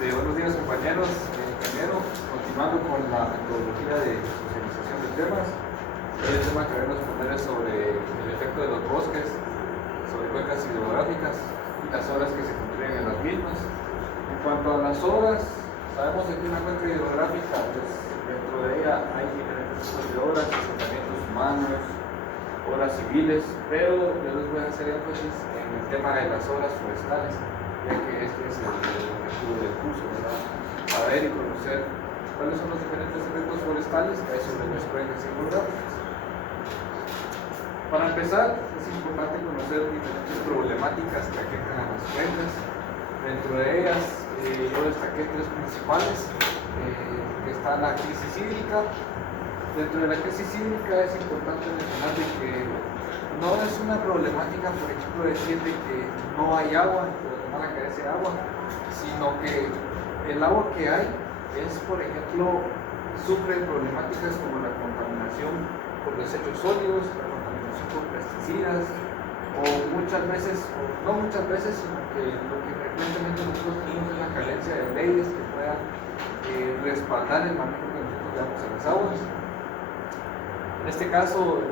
Buenos días compañeros, ingeniero, continuando con la metodología de socialización de temas. Hoy el tema que voy a responder es sobre el efecto de los bosques, sobre cuencas hidrográficas y las obras que se construyen en las mismas. En cuanto a las obras, sabemos que una cuenca hidrográfica, pues, dentro de ella hay diferentes tipos de obras, asentamientos humanos, obras civiles, pero yo les voy a hacer énfasis en el tema de las obras forestales, ya que este es el objetivo del curso, ¿verdad? Saber y conocer cuáles son los diferentes efectos forestales que hay sobre las cuencas hidrográficas. Para empezar, es importante conocer diferentes problemáticas que aquejan a las cuencas. Dentro de ellas, yo destaqué tres principales, que está la crisis hídrica. Dentro de la crisis hídrica es importante mencionar de que no es una problemática, por ejemplo, decir de que no hay agua, que Guatemala carece de agua, sino que el agua que hay es, por ejemplo, sufre problemáticas como la contaminación por desechos sólidos, la contaminación por pesticidas, o muchas veces, o no muchas veces, sino que lo que frecuentemente nosotros tenemos es la carencia de leyes que puedan respaldar el manejo que nosotros damos a las aguas. En este caso,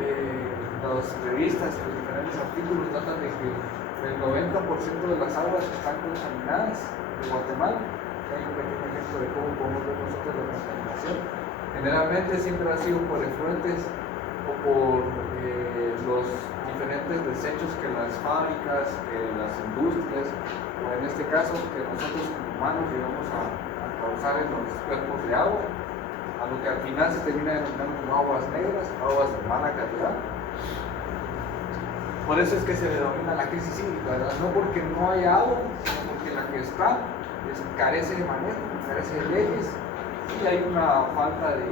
las revistas y los diferentes artículos tratan de que el 90% de las aguas están contaminadas de Guatemala. Hay un pequeño ejemplo de cómo podemos ver nosotros la contaminación. Generalmente siempre ha sido por efluentes o por los diferentes desechos que las fábricas, que las industrias, o en este caso que nosotros como humanos llegamos a causar en los cuerpos de agua, a lo que al final se termina denominando como aguas negras, aguas de mala calidad. Por eso es que se denomina la crisis hídrica, ¿verdad? No porque no haya agua, sino porque la que está carece de manejo, carece de leyes, y hay una falta de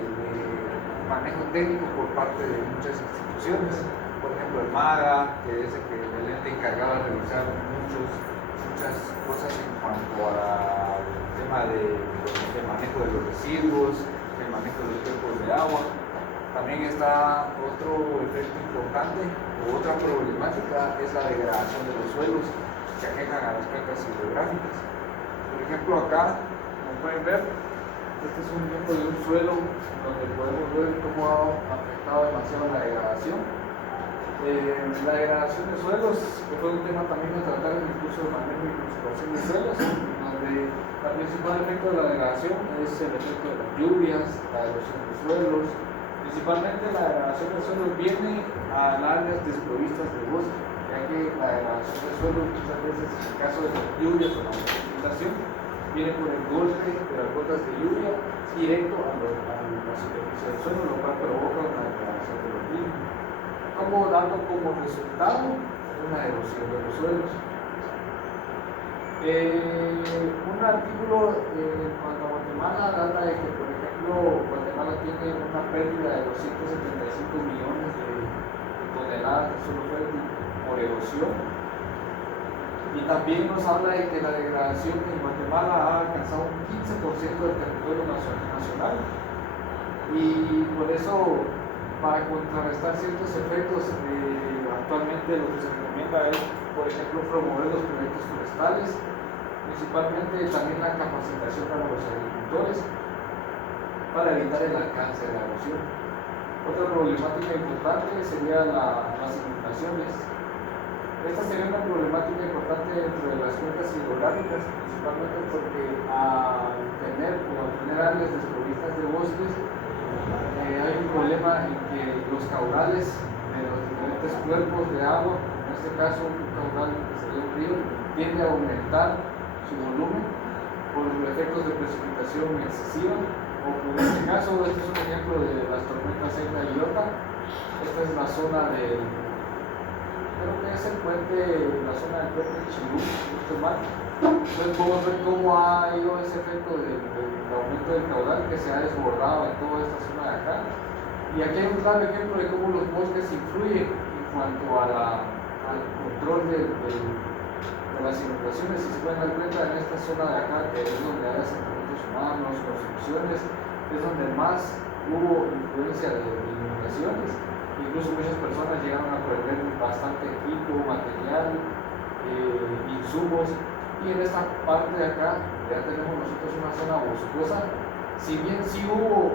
manejo técnico por parte de muchas instituciones. Por ejemplo, el MAGA, que es el ente encargado de revisar muchas cosas en cuanto al tema de manejo de los residuos, el manejo de los cuerpos de agua. También está otro efecto importante o otra problemática, es la degradación de los suelos que aquejan a las cuencas hidrográficas. Por ejemplo, acá, como pueden ver, este es un ejemplo de un suelo donde podemos ver cómo ha afectado demasiado la degradación. La degradación de suelos, que fue un tema también a tratar en el curso de manejo y conservación de suelos, donde el principal efecto de la degradación es el efecto de las lluvias, la erosión de suelos. Principalmente la degradación de suelos viene a áreas desprovistas de bosque, ya que la degradación de suelos muchas veces, en el caso de las lluvias o la precipitación, viene por el golpe de las gotas de lluvia directo a la superficie del suelo, lo cual provoca una degradación de los mismos, como dando como resultado una erosión de los suelos. Un artículo en cuanto a Guatemala data de que, por ejemplo, Guatemala tiene una pérdida de 275 millones de toneladas de suelo fértil por erosión. Y también nos habla de que la degradación en Guatemala ha alcanzado un 15% del territorio nacional. Y por eso, para contrarrestar ciertos efectos, actualmente lo que se recomienda es, por ejemplo, promover los proyectos forestales, principalmente también la capacitación para los agricultores, para evitar el alcance de la erosión. Otra problemática importante sería las inundaciones. Esta sería una problemática importante dentro de las cuencas hidrográficas, principalmente porque al tener áreas desprovistas de bosques, hay un problema en que los caudales de los diferentes cuerpos de agua, en este caso un caudal que sería un río, tiende a aumentar su volumen por efectos de precipitación excesiva, o en este caso, este es un ejemplo de las tormentas Eta y Iota. Esta es la zona del, creo que es el puente, la zona del puente Chilú, si no estoy mal. Entonces podemos ver cómo ha ido ese efecto del aumento del caudal que se ha desbordado en toda esta zona de acá. Y aquí hay un claro ejemplo de cómo los bosques influyen en cuanto a al control de las inundaciones. Si se pueden dar cuenta, en esta zona de acá, que es donde hay asentamientos humanos, construcciones, es donde más hubo influencia de inundaciones. Incluso muchas personas llegaron a perder bastante equipo, material, insumos, Y en esta parte de acá ya tenemos nosotros una zona boscosa. Si bien sí hubo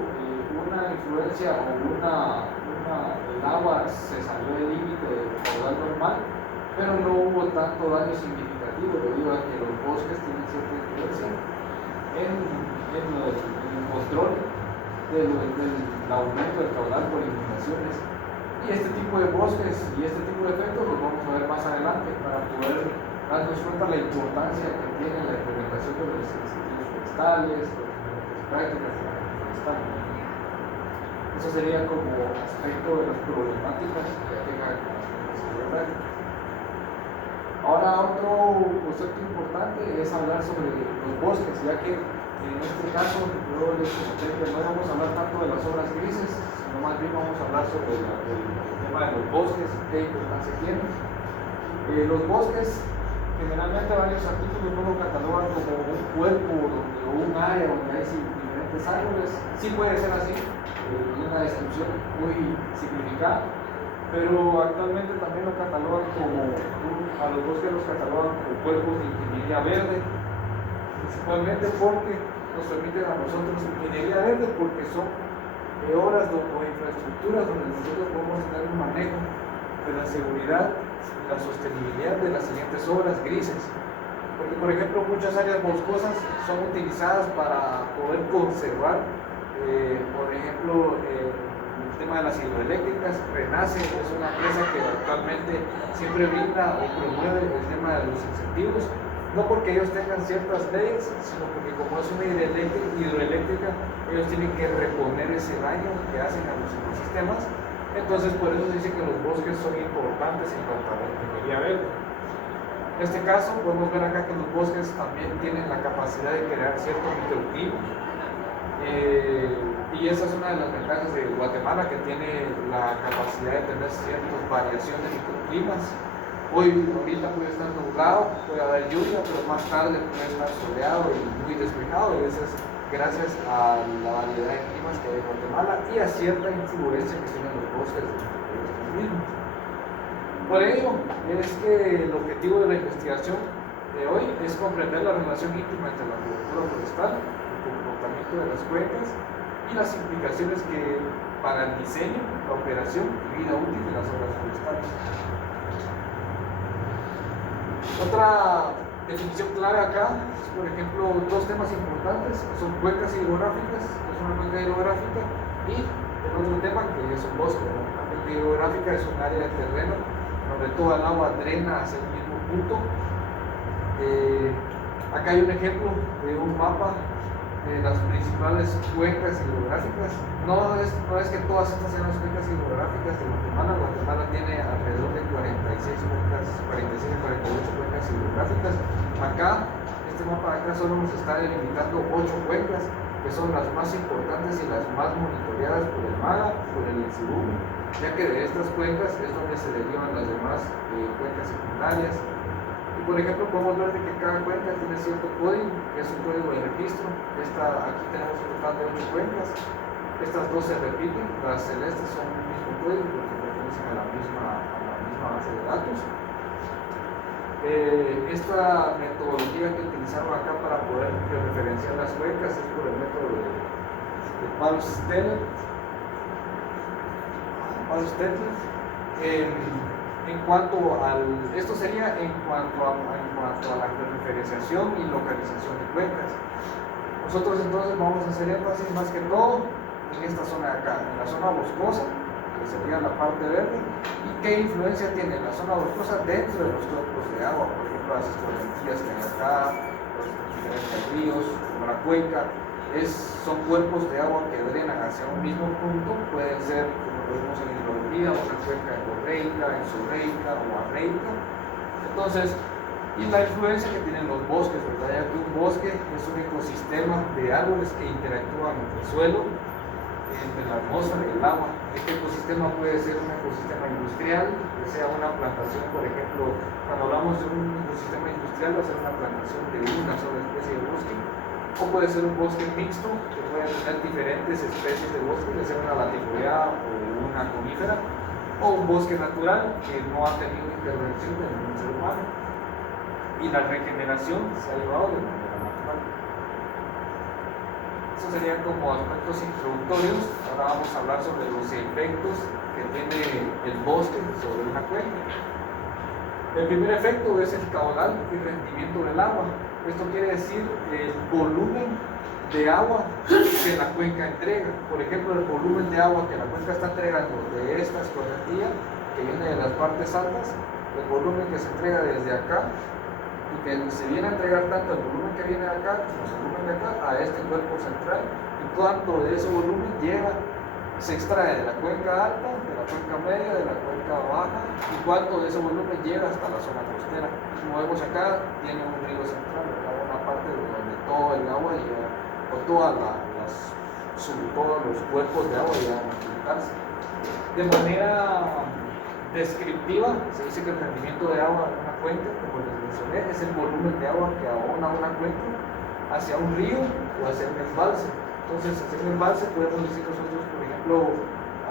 una influencia o el agua se salió del límite del caudal normal, pero no hubo tanto daño significativo debido a que los bosques tienen cierta influencia en el control del aumento del caudal por inundaciones. Y este tipo de bosques y este tipo de efectos los vamos a ver más adelante para poder darnos cuenta de la importancia que tiene la implementación de los incentivos forestales, de las diferentes prácticas de la forestal. Eso sería como aspecto de las problemáticas que aquejan con las fuentes hidrográficas. Ahora, otro concepto importante es hablar sobre los bosques, ya que en este caso yo les comenté que no vamos a hablar tanto de las zonas grises, sino más bien vamos a hablar sobre el tema de los bosques, qué importancia tienen. Los bosques, generalmente varios artículos no lo catalogan como un cuerpo o un área donde hay diferentes árboles. Sí puede ser así, una descripción muy significada, pero actualmente también lo catalogan a los bosques los catalogan como cuerpos de ingeniería verde, principalmente porque nos permiten a nosotros ingeniería verde, porque son obras o infraestructuras donde nosotros podemos tener un manejo de la seguridad y la sostenibilidad de las siguientes obras grises. Porque, por ejemplo, muchas áreas boscosas son utilizadas para poder conservar, por ejemplo, el tema de las hidroeléctricas. Renace es una empresa que actualmente siempre brinda o promueve el tema de los incentivos, no porque ellos tengan ciertas leyes, sino porque como es una hidroeléctrica, ellos tienen que reponer ese daño que hacen a los ecosistemas. Entonces, por eso se dice que los bosques son importantes en cuanto a la ingeniería verde. En este caso, podemos ver acá que los bosques también tienen la capacidad de crear ciertos microclimas. Y esa es una de las ventajas de Guatemala, que tiene la capacidad de tener ciertas variaciones de microclimas. Ahorita puede estar nublado, puede haber lluvia, pero más tarde puede estar soleado y muy despejado. Y eso es gracias a la variedad de climas que hay en Guatemala y a cierta influencia que tienen los bosques de estos mismos. Por ello, es que el objetivo de la investigación de hoy es comprender la relación íntima entre la cobertura forestal, el comportamiento de las cuencas y las implicaciones que para el diseño, la operación y vida útil de las obras forestales. Otra definición clave acá es, por ejemplo, dos temas importantes, que son cuencas hidrográficas, que es una cuenca hidrográfica, y el otro tema que es un bosque. Una cuenca hidrográfica es un área de terreno donde toda el agua drena hacia el mismo punto. Acá hay un ejemplo de un mapa de las principales cuencas hidrográficas. No es que todas estas sean las cuencas hidrográficas de Guatemala. Guatemala tiene alrededor de 46 cuencas, 47, 48 cuencas hidrográficas. Acá, este mapa de acá solo nos está delimitando 8 cuencas, que son las más importantes y las más monitoreadas por el MAGA, por el INSIBUM, ya que de estas cuencas es donde se derivan las demás cuencas secundarias. Y por ejemplo, podemos ver que cada cuenca tiene cierto código, que es un código de registro. Aquí tenemos un total de 8 cuencas. Estas dos se repiten, las celestes son el mismo código porque pertenecen a la misma base de datos. Esta metodología que utilizaron acá para poder referenciar las cuencas es por el método de Paul Stettler. Esto sería en cuanto a la referenciación y localización de cuencas. Nosotros entonces vamos a hacer énfasis más que todo en esta zona de acá, en la zona boscosa, que sería la parte verde, y qué influencia tiene la zona boscosa dentro de los cuerpos de agua, por ejemplo las escorrentías que hay acá, los diferentes ríos, como la cuenca, son cuerpos de agua que drenan hacia un mismo punto. Pueden ser, como lo vimos en hidrología, una cuenca endorreica, exorreica o arreica. Entonces, y la influencia que tienen los bosques, ¿verdad? Ya que un bosque es un ecosistema de árboles que interactúan entre el suelo, entre la atmósfera y el agua. Este ecosistema puede ser un ecosistema industrial, que sea una plantación, por ejemplo, cuando hablamos de un ecosistema industrial, va a ser una plantación de una sola especie de bosque, o puede ser un bosque mixto, que puede tener diferentes especies de bosque, ya sea una latifolia o una conífera, o un bosque natural que no ha tenido intervención de ningún ser humano. y la regeneración se ha llevado de manera natural. Esos serían como aspectos introductorios. Ahora vamos a hablar sobre los efectos que tiene el bosque sobre una cuenca. El primer efecto es el caudal y rendimiento del agua. Esto quiere decir el volumen de agua que la cuenca entrega. Por ejemplo, el volumen de agua que la cuenca está entregando de esta escorrentía, que viene de las partes altas, el volumen que se entrega desde acá, y que se viene a entregar tanto el volumen que viene de acá como el volumen de acá a este cuerpo central, y cuánto de ese volumen llega, se extrae de la cuenca alta, de la cuenca media, de la cuenca baja, y cuánto de ese volumen llega hasta la zona costera. Como vemos acá, tiene un río central, una parte donde todo el agua llega, o todos los cuerpos de agua llegan a juntarse. De manera descriptiva, se dice que el rendimiento de agua en una cuenca, como les mencioné, es el volumen de agua que abona una cuenca hacia un río o hacia un embalse. Entonces, hacia un embalse podemos decir nosotros, por ejemplo,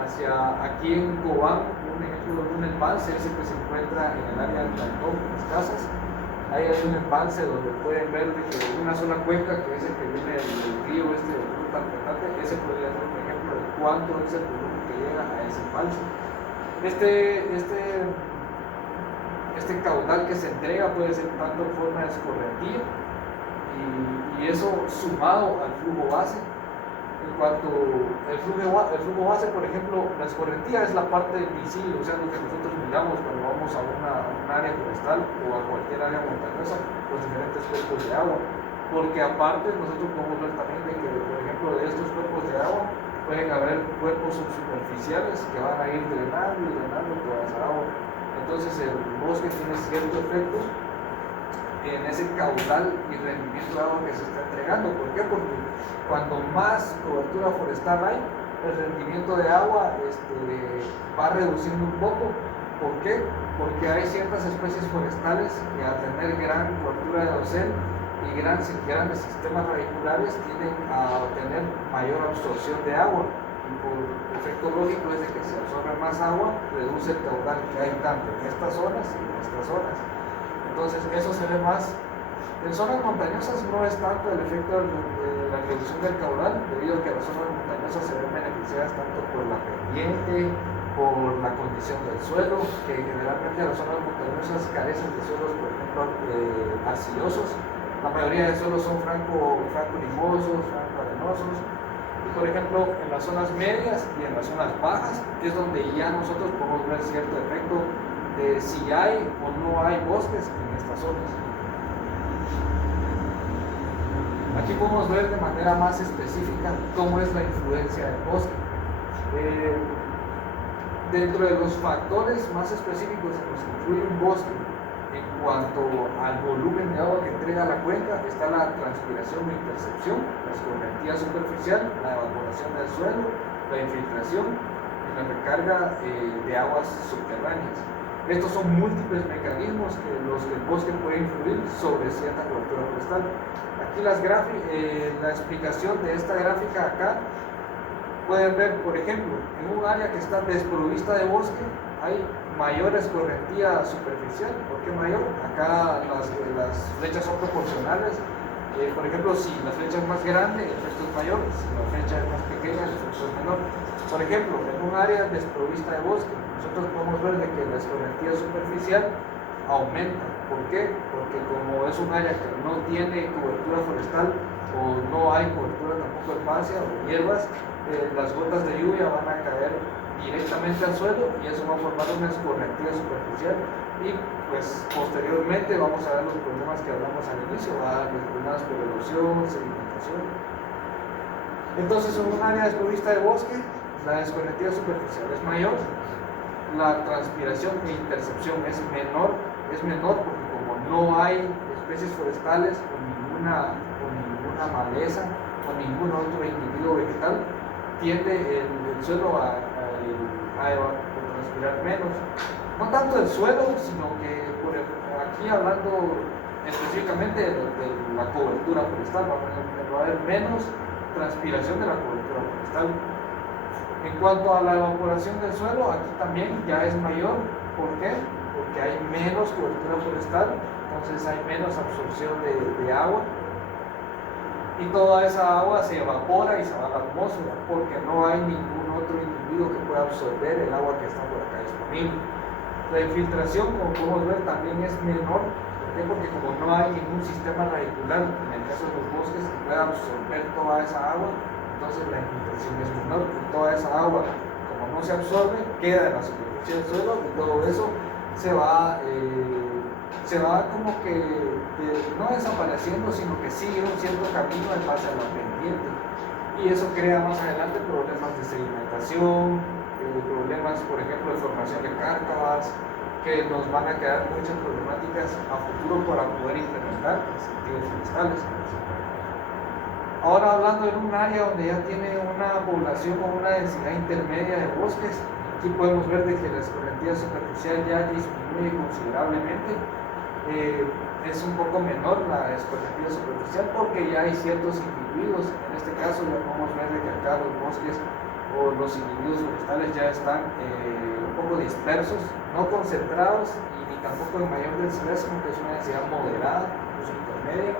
hacia aquí en Cobán, un ejemplo de un embalse, ese que se encuentra en el área del Cantón, en las casas. Ahí hay un embalse donde pueden ver de que una sola cuenca, que es el que viene del río este de Ruta Petate, ese podría ser un ejemplo de cuánto es el volumen que llega a ese embalse. Este caudal que se entrega puede ser tanto en forma de escorrentía y eso sumado al flujo base. En cuanto el flujo base, por ejemplo, la escorrentía es la parte visible, o sea, lo que nosotros miramos cuando vamos a un área forestal o a cualquier área montañosa, los diferentes cuerpos de agua. Porque aparte nosotros podemos ver también de que, por ejemplo, de estos cuerpos de agua pueden haber cuerpos subsuperficiales que van a ir drenando y drenando toda esa agua. Entonces el bosque tiene cierto efecto en ese caudal y rendimiento de agua que se está entregando. ¿Por qué? Porque cuando más cobertura forestal hay, el rendimiento de agua va reduciendo un poco. ¿Por qué? Porque hay ciertas especies forestales que al tener gran cobertura de dosel y grandes sistemas radiculares tienden a obtener mayor absorción de agua. Y por efecto lógico es de que si absorbe más agua, reduce el caudal que hay tanto en estas zonas y en estas zonas. Entonces eso se ve más. En zonas montañosas no es tanto el efecto de la reducción del caudal, debido a que las zonas montañosas se ven beneficiadas tanto por la pendiente, por la condición del suelo, que generalmente las zonas montañosas carecen de suelos, por ejemplo, arcillosos. La mayoría de suelos son franco-limosos, franco-arenosos. Y por ejemplo, en las zonas medias y en las zonas bajas es donde ya nosotros podemos ver cierto efecto de si hay o no hay bosques en estas zonas. Aquí podemos ver de manera más específica cómo es la influencia del bosque. Dentro de los factores más específicos en los que influye un bosque en cuanto al volumen de agua que entrega la cuenca, está la transpiración o intercepción, la escorrentía superficial, la evaporación del suelo, la infiltración y la recarga de aguas subterráneas. Estos son múltiples mecanismos que los que el bosque puede influir sobre cierta cobertura forestal. Aquí la explicación de esta gráfica acá, pueden ver, por ejemplo, en un área que está desprovista de bosque, hay mayor escorrentía superficial. ¿Por qué mayor? Acá las flechas son proporcionales. Por ejemplo, si la flecha es más grande, el efecto es mayor; si la flecha es más pequeña, el efecto es menor. Por ejemplo, en un área desprovista de bosque, nosotros podemos ver de que la escorrentía superficial aumenta. ¿Por qué? Porque como es un área que no tiene cobertura forestal o no hay cobertura tampoco herbácea o hierbas, las gotas de lluvia van a caer directamente al suelo y eso va a formar una escorrentía superficial, y pues posteriormente vamos a ver los problemas que hablamos al inicio, va a haber los problemas por erosión, sedimentación. Entonces, en un área desprovista de bosque, la escorrentía superficial es mayor, la transpiración e intercepción es menor porque como no hay especies forestales o ninguna maleza o ningún otro individuo vegetal, tiende el suelo a transpirar menos. No tanto el suelo, sino que aquí hablando específicamente de la cobertura forestal, va a haber menos transpiración de la cobertura forestal. En cuanto a la evaporación del suelo, aquí también ya es mayor. ¿Por qué? Porque hay menos cobertura forestal entonces hay menos absorción de agua y toda esa agua se evapora y se va a la atmósfera porque no hay ningún otro individuo que pueda absorber el agua que está por acá disponible. La infiltración, como podemos ver, también es menor. ¿Por qué? Porque como no hay ningún sistema radicular, en el caso de los bosques, que pueda absorber toda esa agua, entonces la infiltración es menor y toda esa agua, como no se absorbe, queda en la superficie del suelo y todo eso se va como que no desapareciendo, sino que sigue un cierto camino en base a la pendiente. Y eso crea más adelante problemas de sedimentación, problemas, por ejemplo, de formación de cárcavas, que nos van a quedar muchas problemáticas a futuro para poder implementar incentivos forestales. Ahora hablando en un área donde ya tiene una población con una densidad intermedia de bosques, aquí podemos ver de que la escorrentía superficial ya disminuye considerablemente. Es un poco menor la escorrentía superficial porque ya hay ciertos individuos. En este caso ya podemos ver de que acá los bosques o los individuos forestales ya están un poco dispersos, no concentrados y ni tampoco en mayor densidad, sino que es una densidad moderada, incluso intermedia.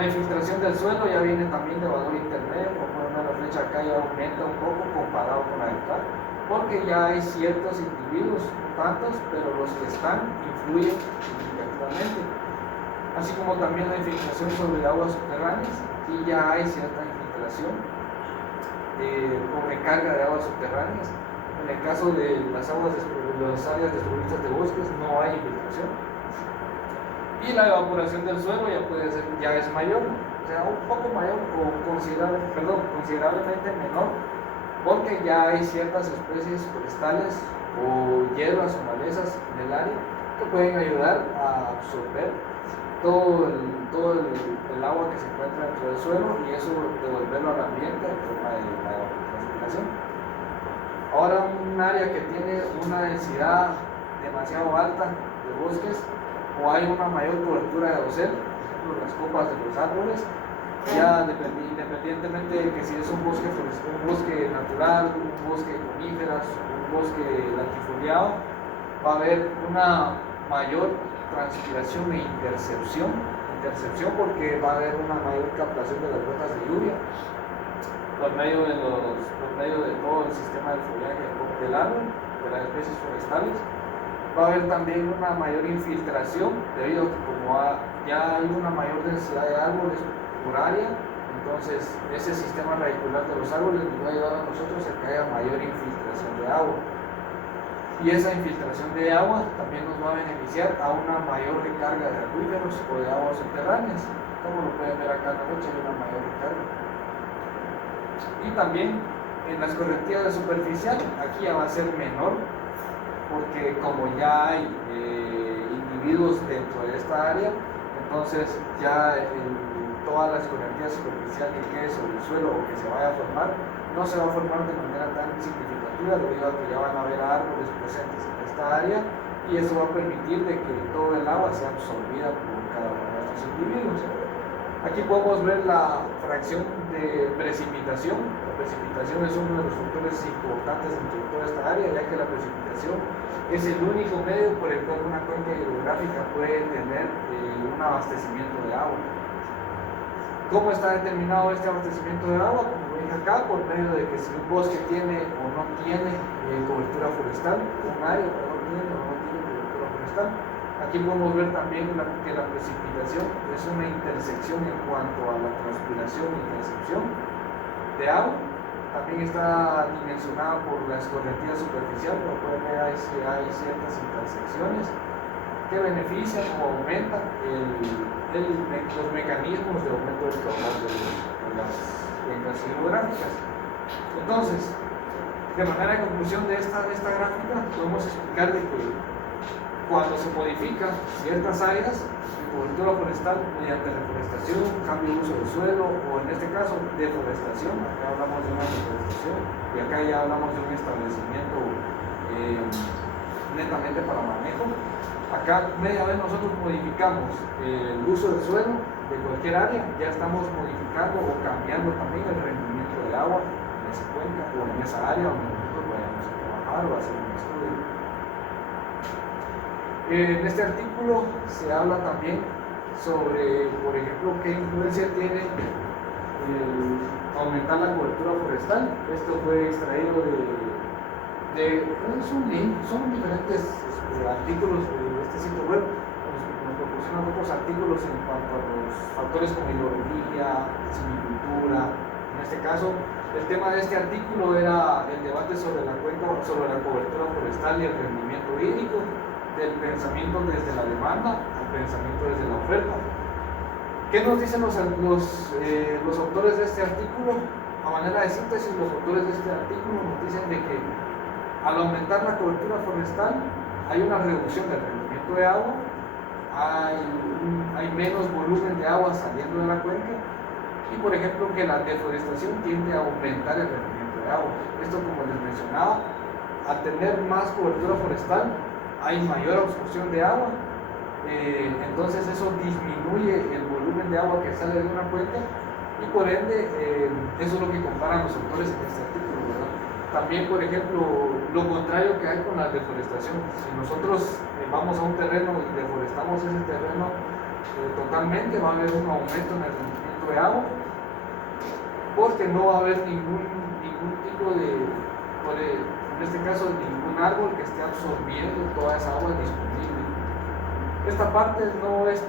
La infiltración del suelo ya viene también de valor intermedio, como pueden ver la flecha acá ya aumenta un poco comparado con la de acá, porque ya hay ciertos individuos, no tantos, pero los que están influyen significativamente. Así como también la infiltración sobre aguas subterráneas, aquí ya hay cierta infiltración con recarga de aguas subterráneas. En el caso de las áreas desprovistas de bosques no hay infiltración. Y la evaporación del suelo ya es mayor, o sea, un poco mayor o considerablemente menor, porque ya hay ciertas especies forestales o hierbas o malezas en el área que pueden ayudar a absorber todo el agua que se encuentra dentro del suelo y eso devolverlo al ambiente en forma de la evapotranspiración. Ahora un área que tiene una densidad demasiado alta de bosques o hay una mayor cobertura de dosel, por ejemplo las copas de los árboles, ya independientemente de que si es un bosque natural, un bosque de coníferas, un bosque latifoliado, va a haber una mayor transpiración e intercepción porque va a haber una mayor captación de las gotas de lluvia por medio de todo el sistema del follaje del árbol, de las especies forestales. Va a haber también una mayor infiltración debido a que como ya hay una mayor densidad de árboles por área, entonces ese sistema radicular de los árboles nos va a ayudar a nosotros a que haya mayor infiltración de agua. Y esa infiltración de agua también nos va a beneficiar a una mayor recarga de acuíferos o de aguas subterráneas. Como lo pueden ver acá en la noche, hay una mayor recarga. Y también en la escorrentía superficial, aquí ya va a ser menor, porque como ya hay individuos dentro de esta área, entonces ya toda la escorrentía superficial que quede sobre el suelo o que se vaya a formar, no se va a formar de manera tan significativa debido a que ya van a haber árboles presentes en esta área y eso va a permitir de que todo el agua sea absorbida por cada uno de estos individuos. Aquí podemos ver la fracción de precipitación. La precipitación es uno de los factores importantes dentro de toda esta área, ya que la precipitación es el único medio por el cual una cuenca hidrográfica puede tener un abastecimiento de agua. ¿Cómo está determinado este abastecimiento de agua? Como lo dije acá, por medio de que si un bosque tiene o no tiene cobertura forestal, un área no tiene o no tiene cobertura forestal. Aquí podemos ver también que la precipitación es una intersección en cuanto a la transpiración e intercepción de agua. También está dimensionada por la escorrentía superficial, como pueden ver hay ciertas intersecciones que benefician o aumentan los mecanismos de aumento del caudal de las cuencas hidrográficas. Entonces, de manera de conclusión de esta gráfica, podemos explicar de que cuando se modifican ciertas áreas de cobertura forestal mediante reforestación, cambio de uso del suelo o en este caso deforestación, acá hablamos de una deforestación y acá ya hablamos de un establecimiento netamente para manejo. Acá media vez nosotros modificamos el uso del suelo de cualquier área, ya estamos modificando o cambiando también el rendimiento del agua en esa cuenca o en esa área donde nosotros vayamos a trabajar o a hacer un estudio. En este artículo se habla también sobre, por ejemplo, qué influencia tiene aumentar la cobertura forestal. Esto fue extraído es un link, son diferentes artículos de este sitio web. Nos proporcionan otros artículos en cuanto a los factores como hidrología, silvicultura. En este caso, el tema de este artículo era el debate sobre la cobertura forestal y el rendimiento hídrico, del pensamiento desde la demanda al pensamiento desde la oferta. ¿Qué nos dicen los autores de este artículo? A manera de síntesis, los autores de este artículo nos dicen de que al aumentar la cobertura forestal hay una reducción del rendimiento de agua, hay menos volumen de agua saliendo de la cuenca y, por ejemplo, que la deforestación tiende a aumentar el rendimiento de agua. Esto, como les mencionaba, al tener más cobertura forestal hay mayor absorción de agua, entonces eso disminuye el volumen de agua que sale de una cuenca y, por ende, eso es lo que comparan los autores en este artículo, ¿verdad? También, por ejemplo, lo contrario que hay con la deforestación. Si nosotros vamos a un terreno y deforestamos ese terreno totalmente, va a haber un aumento en el rendimiento de agua, porque no va a haber ningún tipo en este caso, ningún árbol que esté absorbiendo toda esa agua disponible. Esta parte no es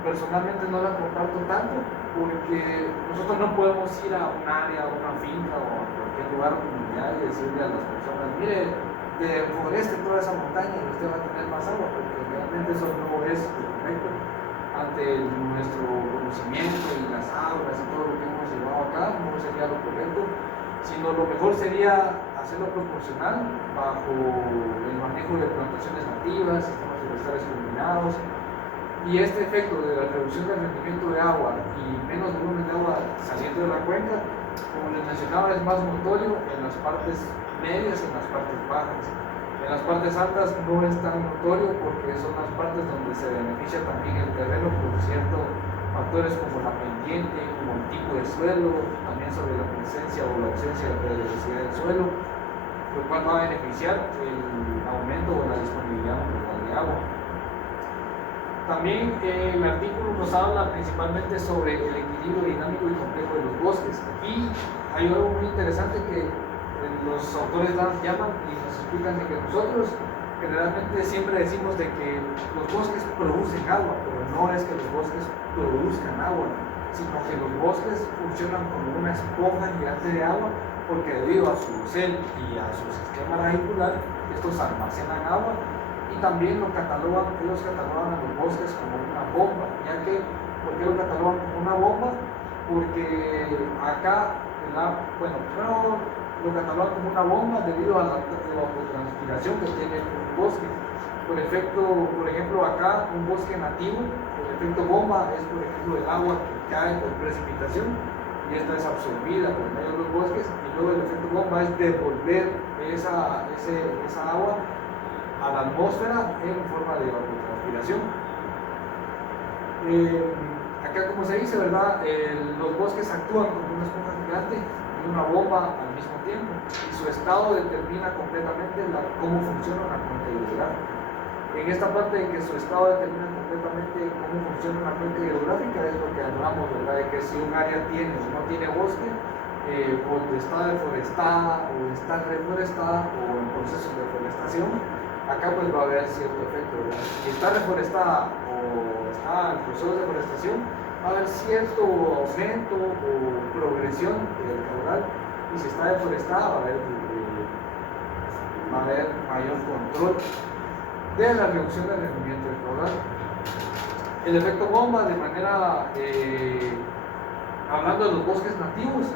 personalmente no la comparto tanto, porque nosotros no podemos ir a un área, a una finca o a cualquier lugar o comunidad y decirle a las personas, mire, deforeste toda esa montaña y usted va a tener más agua, porque realmente eso no es correcto ante nuestro conocimiento y las aulas y todo lo que hemos llevado acá. No sería lo correcto, sino lo mejor sería hacerlo proporcional bajo el manejo de plantaciones nativas, sistemas forestales combinados, y este efecto de la reducción del rendimiento de agua y menos volumen de agua saliendo de la cuenca, como les mencionaba, es más notorio en las partes medias y en las partes bajas. En las partes altas no es tan notorio porque son las partes donde se beneficia también el terreno por ciertos factores como la pendiente, como el tipo de suelo, también sobre la presencia o la ausencia de biodiversidad del suelo, lo cual va a beneficiar el aumento o la disponibilidad de agua. También el artículo nos habla principalmente sobre el equilibrio dinámico y complejo de los bosques. Aquí hay algo muy interesante que los autores llaman y nos explican de que nosotros generalmente siempre decimos de que los bosques producen agua, pero no es que los bosques produzcan agua, sino que los bosques funcionan como una esponja gigante de agua, porque debido a su cel y a su sistema radicular, estos almacenan agua. Y también ellos catalogan a los bosques como una bomba, ya que, ¿por qué lo catalogan como una bomba? Porque acá, primero lo catalogan como una bomba debido a la evapotranspiración que tiene un bosque. Por ejemplo, acá un bosque nativo, el efecto bomba es, por ejemplo, el agua que cae por precipitación y esta es absorbida por medio de los bosques, y luego el efecto bomba es devolver esa agua a la atmósfera en forma de evapotranspiración. Acá, como se dice, ¿verdad? Los bosques actúan como una esponja gigante y una bomba al mismo tiempo, y su estado determina completamente cómo funciona una cuenca hidrográfica. En esta parte de que su estado determina completamente cómo funciona una cuenca hidrográfica es lo que hablamos, ¿verdad? De que si un área tiene o no tiene bosque, porque está deforestada o está reforestada o en proceso de deforestación, acá pues va a haber cierto efecto, ¿verdad? Si está reforestada o está en proceso de deforestación, va a haber cierto aumento o progresión del caudal, y si está deforestada va a haber mayor control de la reducción del rendimiento del caudal. El efecto bomba, de manera hablando de los bosques nativos,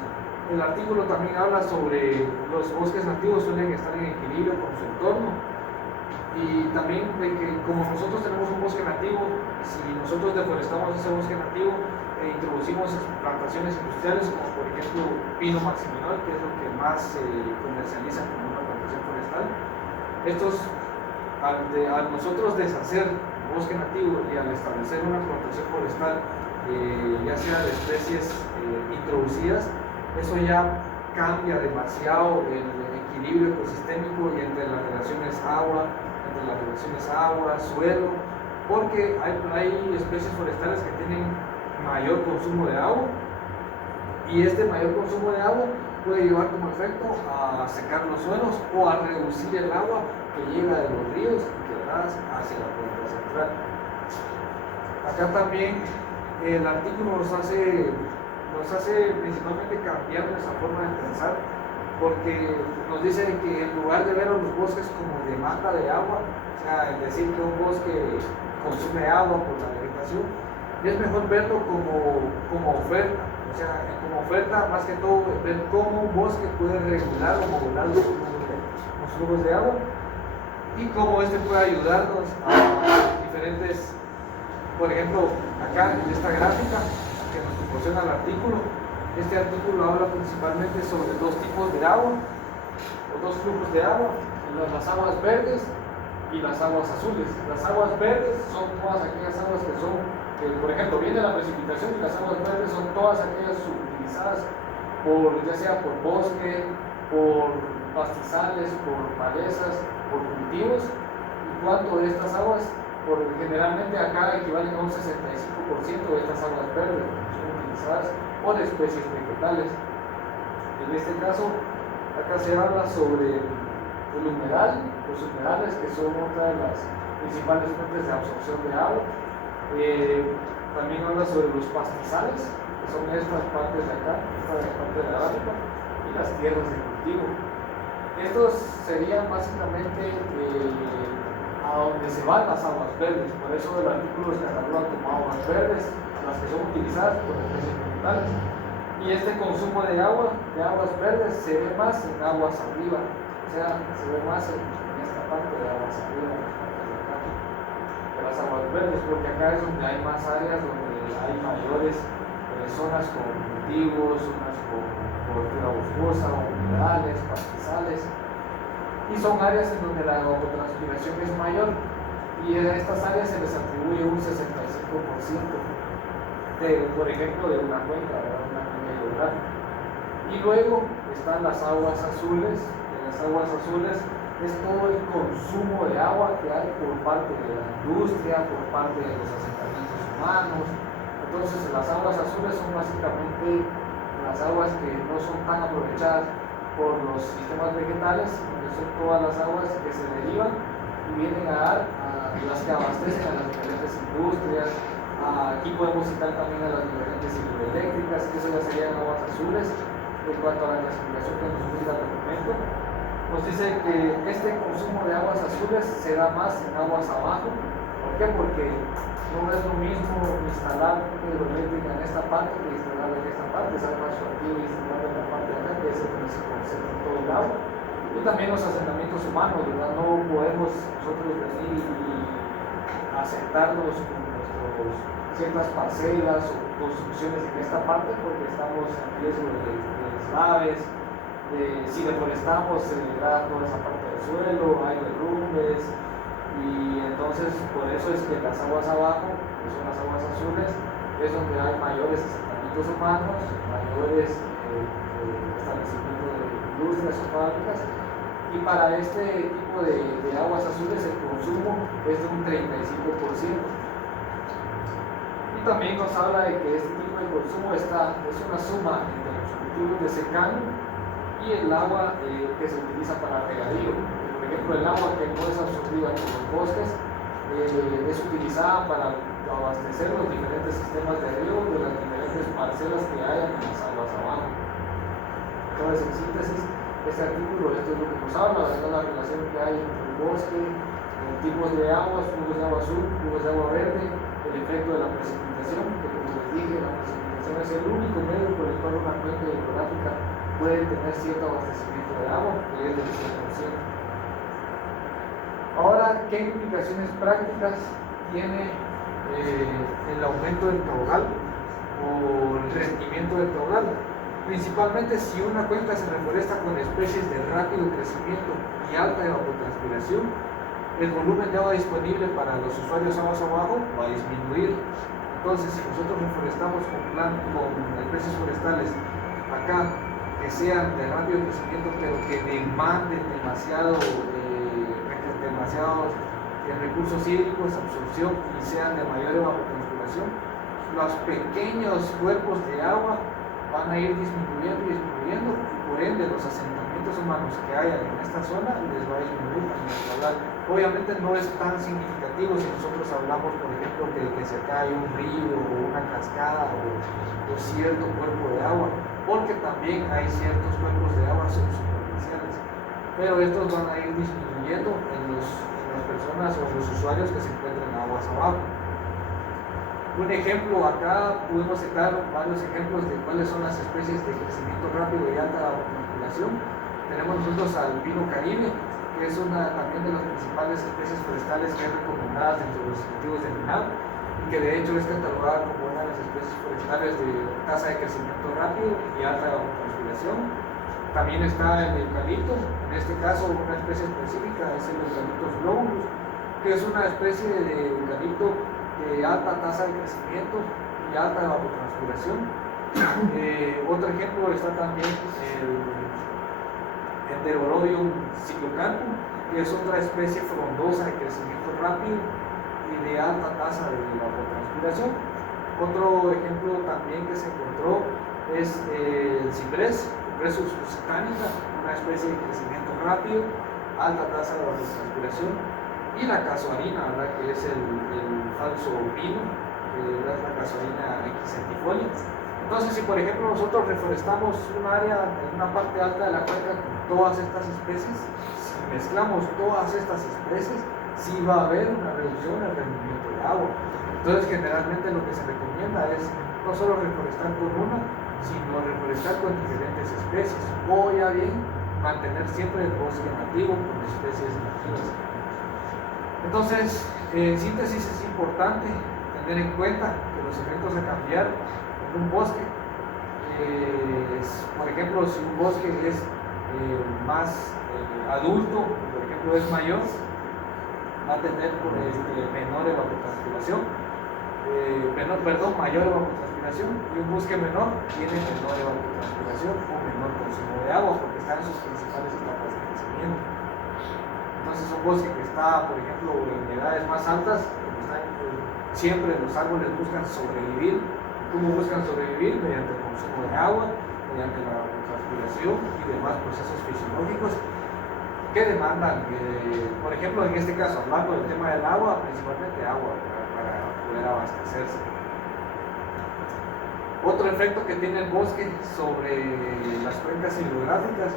el artículo también habla sobre los bosques nativos suelen estar en equilibrio con su entorno, y también de que como nosotros tenemos un bosque nativo, si nosotros deforestamos ese bosque nativo e introducimos plantaciones industriales como por ejemplo pino maximinal, que es lo que más se comercializa como una plantación forestal, al nosotros deshacer bosque nativo y al establecer una plantación forestal, ya sea de especies introducidas, eso ya cambia demasiado el equilibrio ecosistémico y entre las relaciones agua, de las relaciones agua, suelo, porque hay especies forestales que tienen mayor consumo de agua, y este mayor consumo de agua puede llevar como efecto a secar los suelos o a reducir el agua que llega de los ríos y quebradas hacia la cuenca central. Acá también el artículo nos hace principalmente cambiar nuestra forma de pensar, porque nos dice que en lugar de ver a los bosques como demanda de agua, o sea, es decir, que un bosque consume agua por la vegetación, es mejor verlo como oferta. O sea, como oferta, más que todo, ver cómo un bosque puede regular o modular los flujos de agua y cómo este puede ayudarnos a diferentes, por ejemplo, acá en esta gráfica que nos proporciona el artículo, este artículo habla principalmente sobre dos tipos de agua, o dos flujos de agua, las aguas verdes y las aguas azules. Las aguas verdes son todas aquellas aguas que por ejemplo, viene la precipitación, y las aguas verdes son todas aquellas subutilizadas ya sea por bosque, por pastizales, por malezas, por cultivos, y cuánto de estas aguas, generalmente acá equivalen a un 65% de estas aguas verdes son utilizadas por especies vegetales. En este caso, acá se habla sobre el humedal, los humedales, que son otra de las principales fuentes de absorción de agua. También habla sobre los pastizales, que son estas partes de acá, esta parte de la gráfica, y las tierras de cultivo. Estos serían básicamente a donde se van las aguas verdes, por eso el artículo se cataloga como aguas verdes, las que son utilizadas por especies vegetales. Y este consumo de aguas verdes, se ve más en aguas arriba, o sea, se ve más en esta parte de aguas arriba, de las aguas verdes, porque acá es donde hay más áreas, donde hay mayores zonas con cultivos, zonas con cobertura boscosa, humedales, pastizales, y son áreas en donde la evapotranspiración es mayor, y a estas áreas se les atribuye un 65% por ejemplo, de una cuenca, una cuenca hidrográfica. Y luego están las aguas azules. En las aguas azules es todo el consumo de agua que hay por parte de la industria, por parte de los asentamientos humanos. Entonces, las aguas azules son básicamente las aguas que no son tan aprovechadas por los sistemas vegetales, que son todas las aguas que se derivan y vienen a las que abastecen a las diferentes industrias. Aquí podemos citar también a las diferentes hidroeléctricas, que eso ya serían aguas azules. En cuanto a la clasificación que nos brinda el documento, nos dice que este consumo de aguas azules se da más en aguas abajo. ¿Por qué? Porque no es lo mismo instalar una hidroeléctrica en esta parte que instalarla en esta parte. Es algo más factible instalarla en la parte de acá, que es donde se concentra todo el agua. Y también los asentamientos humanos, ¿verdad? No podemos nosotros venir y asentarnos con ciertas parcelas o construcciones en esta parte, porque estamos en riesgo de deslaves, si deforestamos se degrada toda esa parte del suelo, hay derrumbes, y entonces por eso es que las aguas abajo, que son las aguas azules, es donde hay mayores asentamientos humanos, mayores establecimientos de industrias o fábricas, y para este tipo de aguas azules el consumo es de un 35%. Y también nos habla de que este tipo de consumo es una suma entre los cultivos de secano y el agua que se utiliza para regadío. Por ejemplo, el agua que no es absorbida por los bosques es utilizada para abastecer los diferentes sistemas de riego de las diferentes parcelas que hay en las aguas abajo. Entonces, en síntesis, este artículo, esto es lo que nos habla, de la relación que hay entre el bosque, tipos de aguas, flujos de agua azul, flujos de agua verde, el efecto de la precipitación, que como les dije, la precipitación es el único medio por el cual una cuenca hidrográfica puede tener cierto abastecimiento de agua, que es del 100%. Ahora, ¿qué implicaciones prácticas tiene el aumento del caudal o el rendimiento del caudal? Principalmente si una cuenca se reforesta con especies de rápido crecimiento y alta evapotranspiración, el volumen de agua disponible para los usuarios aguas abajo va a disminuir. Entonces, si nosotros reforestamos con especies forestales acá que sean de rápido crecimiento, pero que demanden demasiada demasiados recursos hídricos, absorción y sean de mayor evapotranspiración, los pequeños cuerpos de agua van a ir disminuyendo y disminuyendo, y por ende los asentamientos humanos que hayan en esta zona les va a disminuir también el caudal. Obviamente no es tan significativo si nosotros hablamos, por ejemplo, que cerca hay un río o una cascada o cierto cuerpo de agua, porque también hay ciertos cuerpos de agua subsuperficiales, pero estos van a ir disminuyendo en las personas o los usuarios que se encuentran aguas abajo. Un ejemplo, acá pudimos citar varios ejemplos de cuáles son las especies de crecimiento rápido y alta evapotranspiración. Tenemos nosotros al pino caribe, que es una también de las principales especies forestales que es recomendada dentro de los cultivos de minado, y que de hecho es catalogada como una de las especies forestales de tasa de crecimiento rápido y alta evapotranspiración. También está el eucalipto, en este caso una especie específica es el Eucalyptus globulus, que es una especie de eucalipto de alta tasa de crecimiento y alta evapotranspiración. Otro ejemplo está también el Enteroborium cyclocanthum, que es otra especie frondosa de crecimiento rápido y de alta tasa de evapotranspiración. Otro ejemplo también que se encontró es el ciprés, Cypressus lusitanica, una especie de crecimiento rápido, alta tasa de evapotranspiración. Y la casuarina, ¿verdad? Que es el falso pino, que es la casuarina equisetifolia. Entonces, si por ejemplo nosotros reforestamos un área en una parte alta de la cuenca con todas estas especies, si mezclamos todas estas especies, sí va a haber una reducción en el rendimiento de agua. Entonces, generalmente lo que se recomienda es no solo reforestar con una, sino reforestar con diferentes especies, o ya bien mantener siempre el bosque nativo con especies nativas. Entonces, en síntesis, es importante tener en cuenta que los efectos de cambiar en un bosque, por ejemplo, si un bosque es más adulto, por ejemplo, es mayor, va a tener menor evapotranspiración, mayor evapotranspiración, y un bosque menor tiene menor evapotranspiración o menor consumo de agua, porque está en sus principales etapas de crecimiento. Entonces un bosque que está, por ejemplo, en edades más altas, siempre los árboles buscan sobrevivir. ¿Cómo buscan sobrevivir? Mediante el consumo de agua, mediante la transpiración y demás procesos fisiológicos que demandan, por ejemplo, en este caso, hablando del tema del agua, principalmente agua para poder abastecerse. Otro efecto que tiene el bosque sobre las cuencas hidrográficas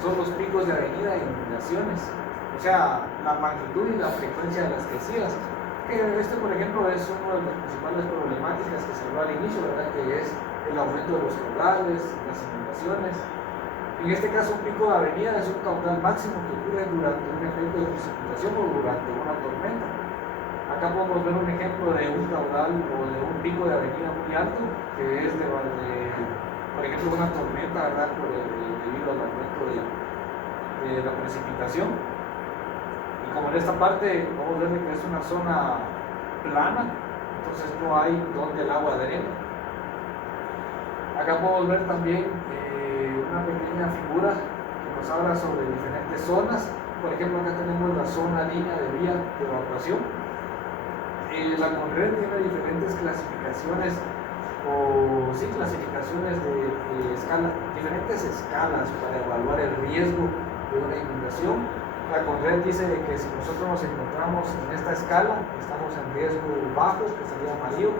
son los picos de avenida e inundaciones. O sea, la magnitud y la frecuencia de las crecidas. Que por ejemplo, es una de las principales problemáticas que se habló al inicio, ¿verdad? Que es el aumento de los caudales, las inundaciones. En este caso, un pico de avenida es un caudal máximo que ocurre durante un efecto de precipitación o durante una tormenta. Acá podemos ver un ejemplo de un caudal o de un pico de avenida muy alto, que es por ejemplo, una tormenta, ¿verdad? Debido al aumento de la precipitación. Como en esta parte vamos a ver que es una zona plana, entonces no hay donde el agua drene. Acá podemos ver también una pequeña figura que nos habla sobre diferentes zonas. Por ejemplo, acá tenemos la zona línea de vía de evacuación. La CONRED tiene diferentes clasificaciones clasificaciones de escala, diferentes escalas para evaluar el riesgo de una inundación. La CONRED dice que si nosotros nos encontramos en esta escala, estamos en riesgo bajo, que sería amarillo.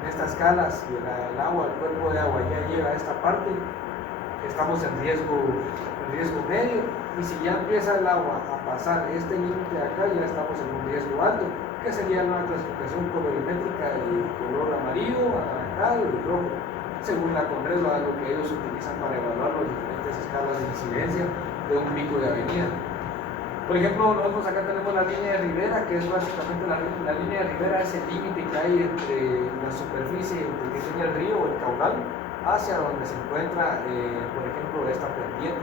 En esta escala, si el agua, el cuerpo de agua ya llega a esta parte, estamos en riesgo medio. Y si ya empieza el agua a pasar este límite de acá, ya estamos en un riesgo alto, que sería una clasificación colorimétrica de color amarillo, anaranjado y rojo, según la CONRED, lo que ellos utilizan para evaluar las diferentes escalas de incidencia de un pico de avenida. Por ejemplo, nosotros acá tenemos la línea de ribera, que es básicamente la línea de ribera, es el límite que hay entre la superficie que tiene el río o el caudal hacia donde se encuentra, por ejemplo, esta pendiente.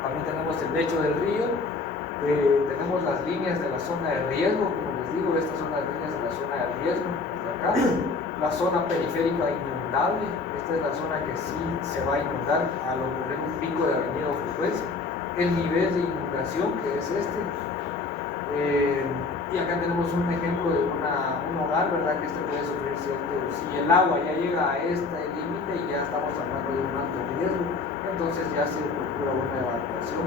También tenemos el lecho del río, tenemos las líneas de la zona de riesgo, como les digo, estas son las líneas de la zona de riesgo, de acá. La zona periférica inundable, esta es la zona que sí se va a inundar al ocurrir un pico de avenida o frecuencia. El nivel de inundación, que es este, Y acá tenemos un ejemplo de un hogar, ¿verdad? Que este puede sufrir cierto, si el agua ya llega a este límite, ya estamos hablando de un alto riesgo, entonces ya se procura una evacuación.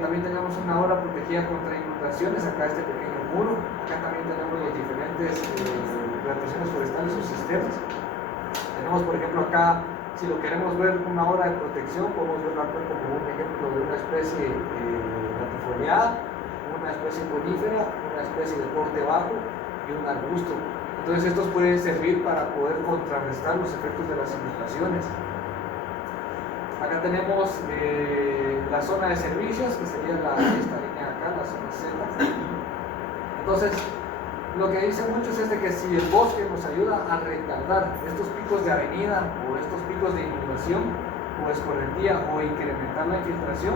También tenemos una obra protegida contra inundaciones, acá este pequeño muro, acá también tenemos los diferentes plantaciones forestales o sistemas. Tenemos, por ejemplo, acá, si lo queremos ver una obra de protección, podemos verlo acá como un ejemplo de una especie latifoliada, una especie conífera, una especie de porte bajo y un arbusto. Entonces estos pueden servir para poder contrarrestar los efectos de las inundaciones. Acá tenemos la zona de servicios, que sería esta línea de acá, la zona Z. Entonces, lo que dicen muchos es de que si el bosque nos ayuda a retardar estos picos de avenida o estos picos de inundación o escorrentía o incrementar la infiltración,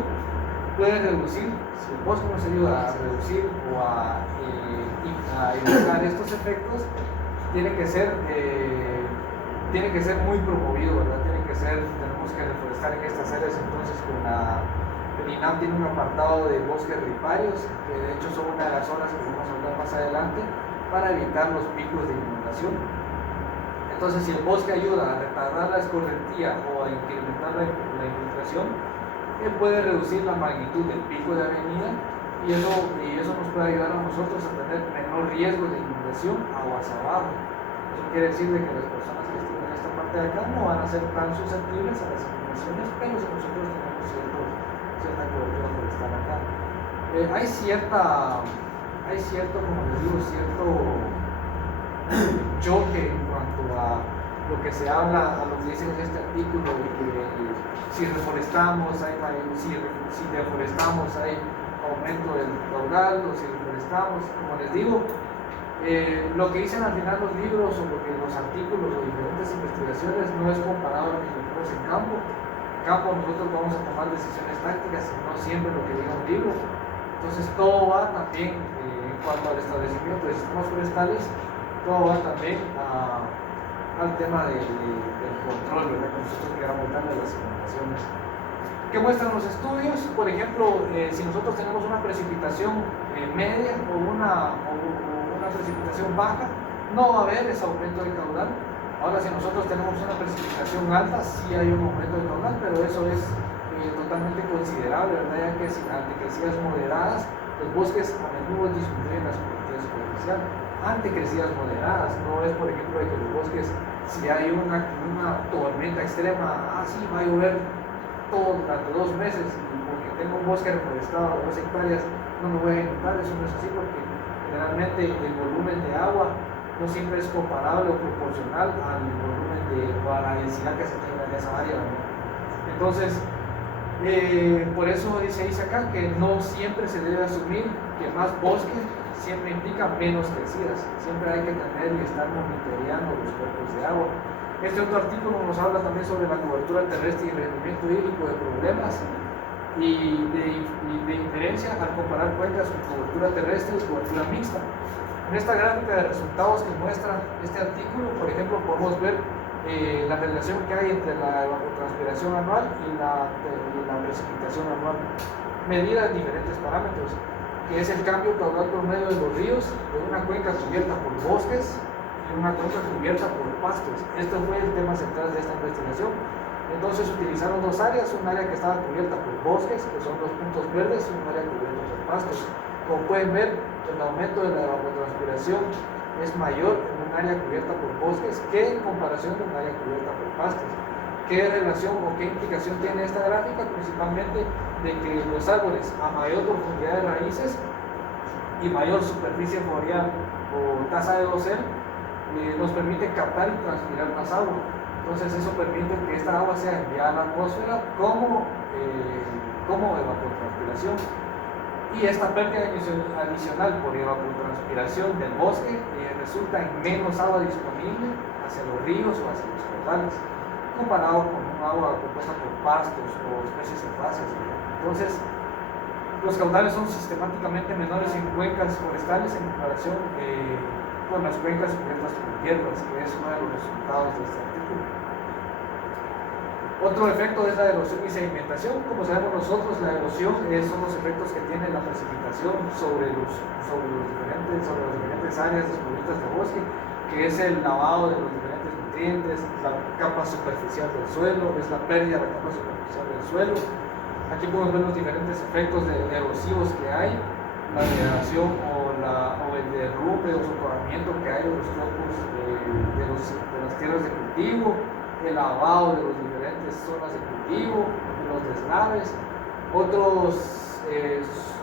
puede reducir, si el bosque nos ayuda a reducir o a evitar estos efectos, tiene que ser muy promovido, ¿verdad? Tenemos que reforestar en estas áreas. Entonces el INAM tiene un apartado de bosques riparios, que de hecho son una de las zonas que vamos a hablar más adelante, para evitar los picos de inundación. Entonces, si el bosque ayuda a retardar la escorrentía o a incrementar la infiltración, él puede reducir la magnitud del pico de avenida y eso nos puede ayudar a nosotros a tener menor riesgo de inundación aguas abajo. Eso quiere decir de que las personas que estén en esta parte de acá no van a ser tan susceptibles a las inundaciones, pero si nosotros tenemos cierta cobertura forestal acá. Hay cierto, como les digo, cierto choque en cuanto a lo que se habla, a lo que dice en este artículo, de que si reforestamos si deforestamos hay aumento del caudal, o si reforestamos, como les digo, lo que dicen al final los libros o lo que los artículos o diferentes investigaciones no es comparado a lo que vemos en campo. En campo nosotros vamos a tomar decisiones tácticas y no siempre lo que diga un libro. Entonces todo va también, en cuanto al establecimiento de sistemas forestales, todo va también al tema del control, ¿verdad? Que nosotros queramos darle a las inundaciones. ¿Qué muestran los estudios? Por ejemplo, si nosotros tenemos una precipitación media o una precipitación baja, no va a haber ese aumento del caudal. Ahora, si nosotros tenemos una precipitación alta, sí hay un aumento del caudal, pero eso es totalmente considerable, ¿verdad? Ya que ante crecidas moderadas, los bosques a menudo disminuyen la superficie superficial. Ante crecidas moderadas, no es, por ejemplo, de que los bosques, si hay una tormenta extrema, sí, va a llover todo durante 2 meses, y porque tengo un bosque reforestado de 2 hectáreas, no me voy a inundar. Eso no es así, porque generalmente el volumen de agua no siempre es comparable o proporcional al volumen o a la densidad que se tenga en esa área, ¿no? Entonces, por eso dice acá que no siempre se debe asumir que más bosque siempre implica menos crecidas. Siempre hay que tener y estar monitoreando los cuerpos de agua. Este otro artículo nos habla también sobre la cobertura terrestre y el rendimiento hídrico de problemas y de inferencia al comparar cuencas con cobertura terrestre y cobertura mixta. En esta gráfica de resultados que muestra este artículo, por ejemplo, podemos ver la relación que hay entre la evapotranspiración anual y la precipitación anual, medida en diferentes parámetros, que es el cambio caudal promedio de los ríos de una cuenca cubierta por bosques y una cuenca cubierta por pastos. Esto fue el tema central de esta investigación. Entonces utilizaron 2 áreas, un área que estaba cubierta por bosques, que son los puntos verdes, y un área cubierta por pastos. Como pueden ver, el aumento de la evapotranspiración es mayor en un área cubierta por bosques que en comparación de un área cubierta por pastos. ¿Qué relación o qué implicación tiene esta gráfica? Principalmente de que los árboles a mayor profundidad de raíces y mayor superficie foliar o tasa de dosel nos permite captar y transpirar más agua. Entonces eso permite que esta agua sea enviada a la atmósfera como evapotranspiración. Y esta pérdida adicional por evapotranspiración del bosque resulta en menos agua disponible hacia los ríos o hacia los caudales, comparado con un agua compuesta por pastos o especies herbáceas. Entonces, los caudales son sistemáticamente menores en cuencas forestales en comparación con las cuencas cubiertas por hierbas, que es uno de los resultados de este artículo. Otro efecto es la erosión y sedimentación. Como sabemos nosotros, la erosión son los efectos que tiene la precipitación sobre las diferentes áreas desprovistas de bosque, que es el lavado de los diferentes nutrientes, la capa superficial del suelo, es la pérdida de la capa superficial del suelo. Aquí podemos ver los diferentes efectos erosivos que hay, la degradación o el derrumbe o socavamiento que hay de los topos de las tierras de cultivo, el lavado de las diferentes zonas de cultivo, los deslaves. Otros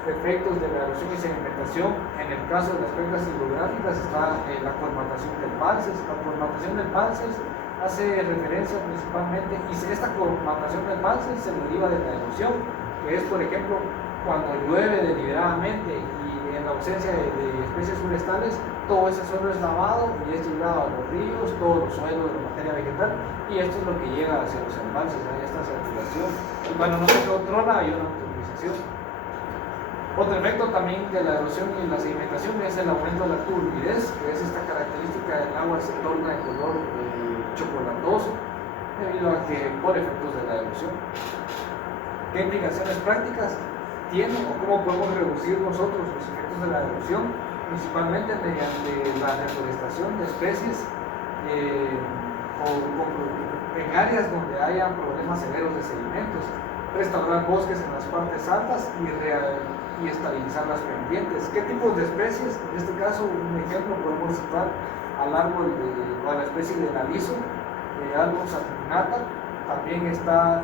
efectos de la erosión y sedimentación, en el caso de las cuencas hidrográficas, está la colmatación del Balses. La colmatación del Balses hace referencia principalmente, y esta colmatación del Balses se deriva de la erosión, que es, por ejemplo, cuando llueve deliberadamente y en la ausencia de especies forestales, todo ese suelo es lavado y es llevado a los ríos, todos los suelos de la materia vegetal, y esto es lo que llega hacia los embalses, hay esta circulación. Y cuando no se controla, hay una utilización. Otro efecto también de la erosión y la sedimentación es el aumento de la turbidez, que es esta característica del agua se torna de color chocolatoso, debido a que por efectos de la erosión. ¿Qué implicaciones prácticas tiene o cómo podemos reducir nosotros los efectos de la erosión? Principalmente mediante la reforestación de especies en áreas donde haya problemas severos de sedimentos, restaurar bosques en las partes altas y estabilizar las pendientes. ¿Qué tipos de especies? En este caso, un ejemplo podemos citar al árbol o a la especie de aliso, árbol satinata. También está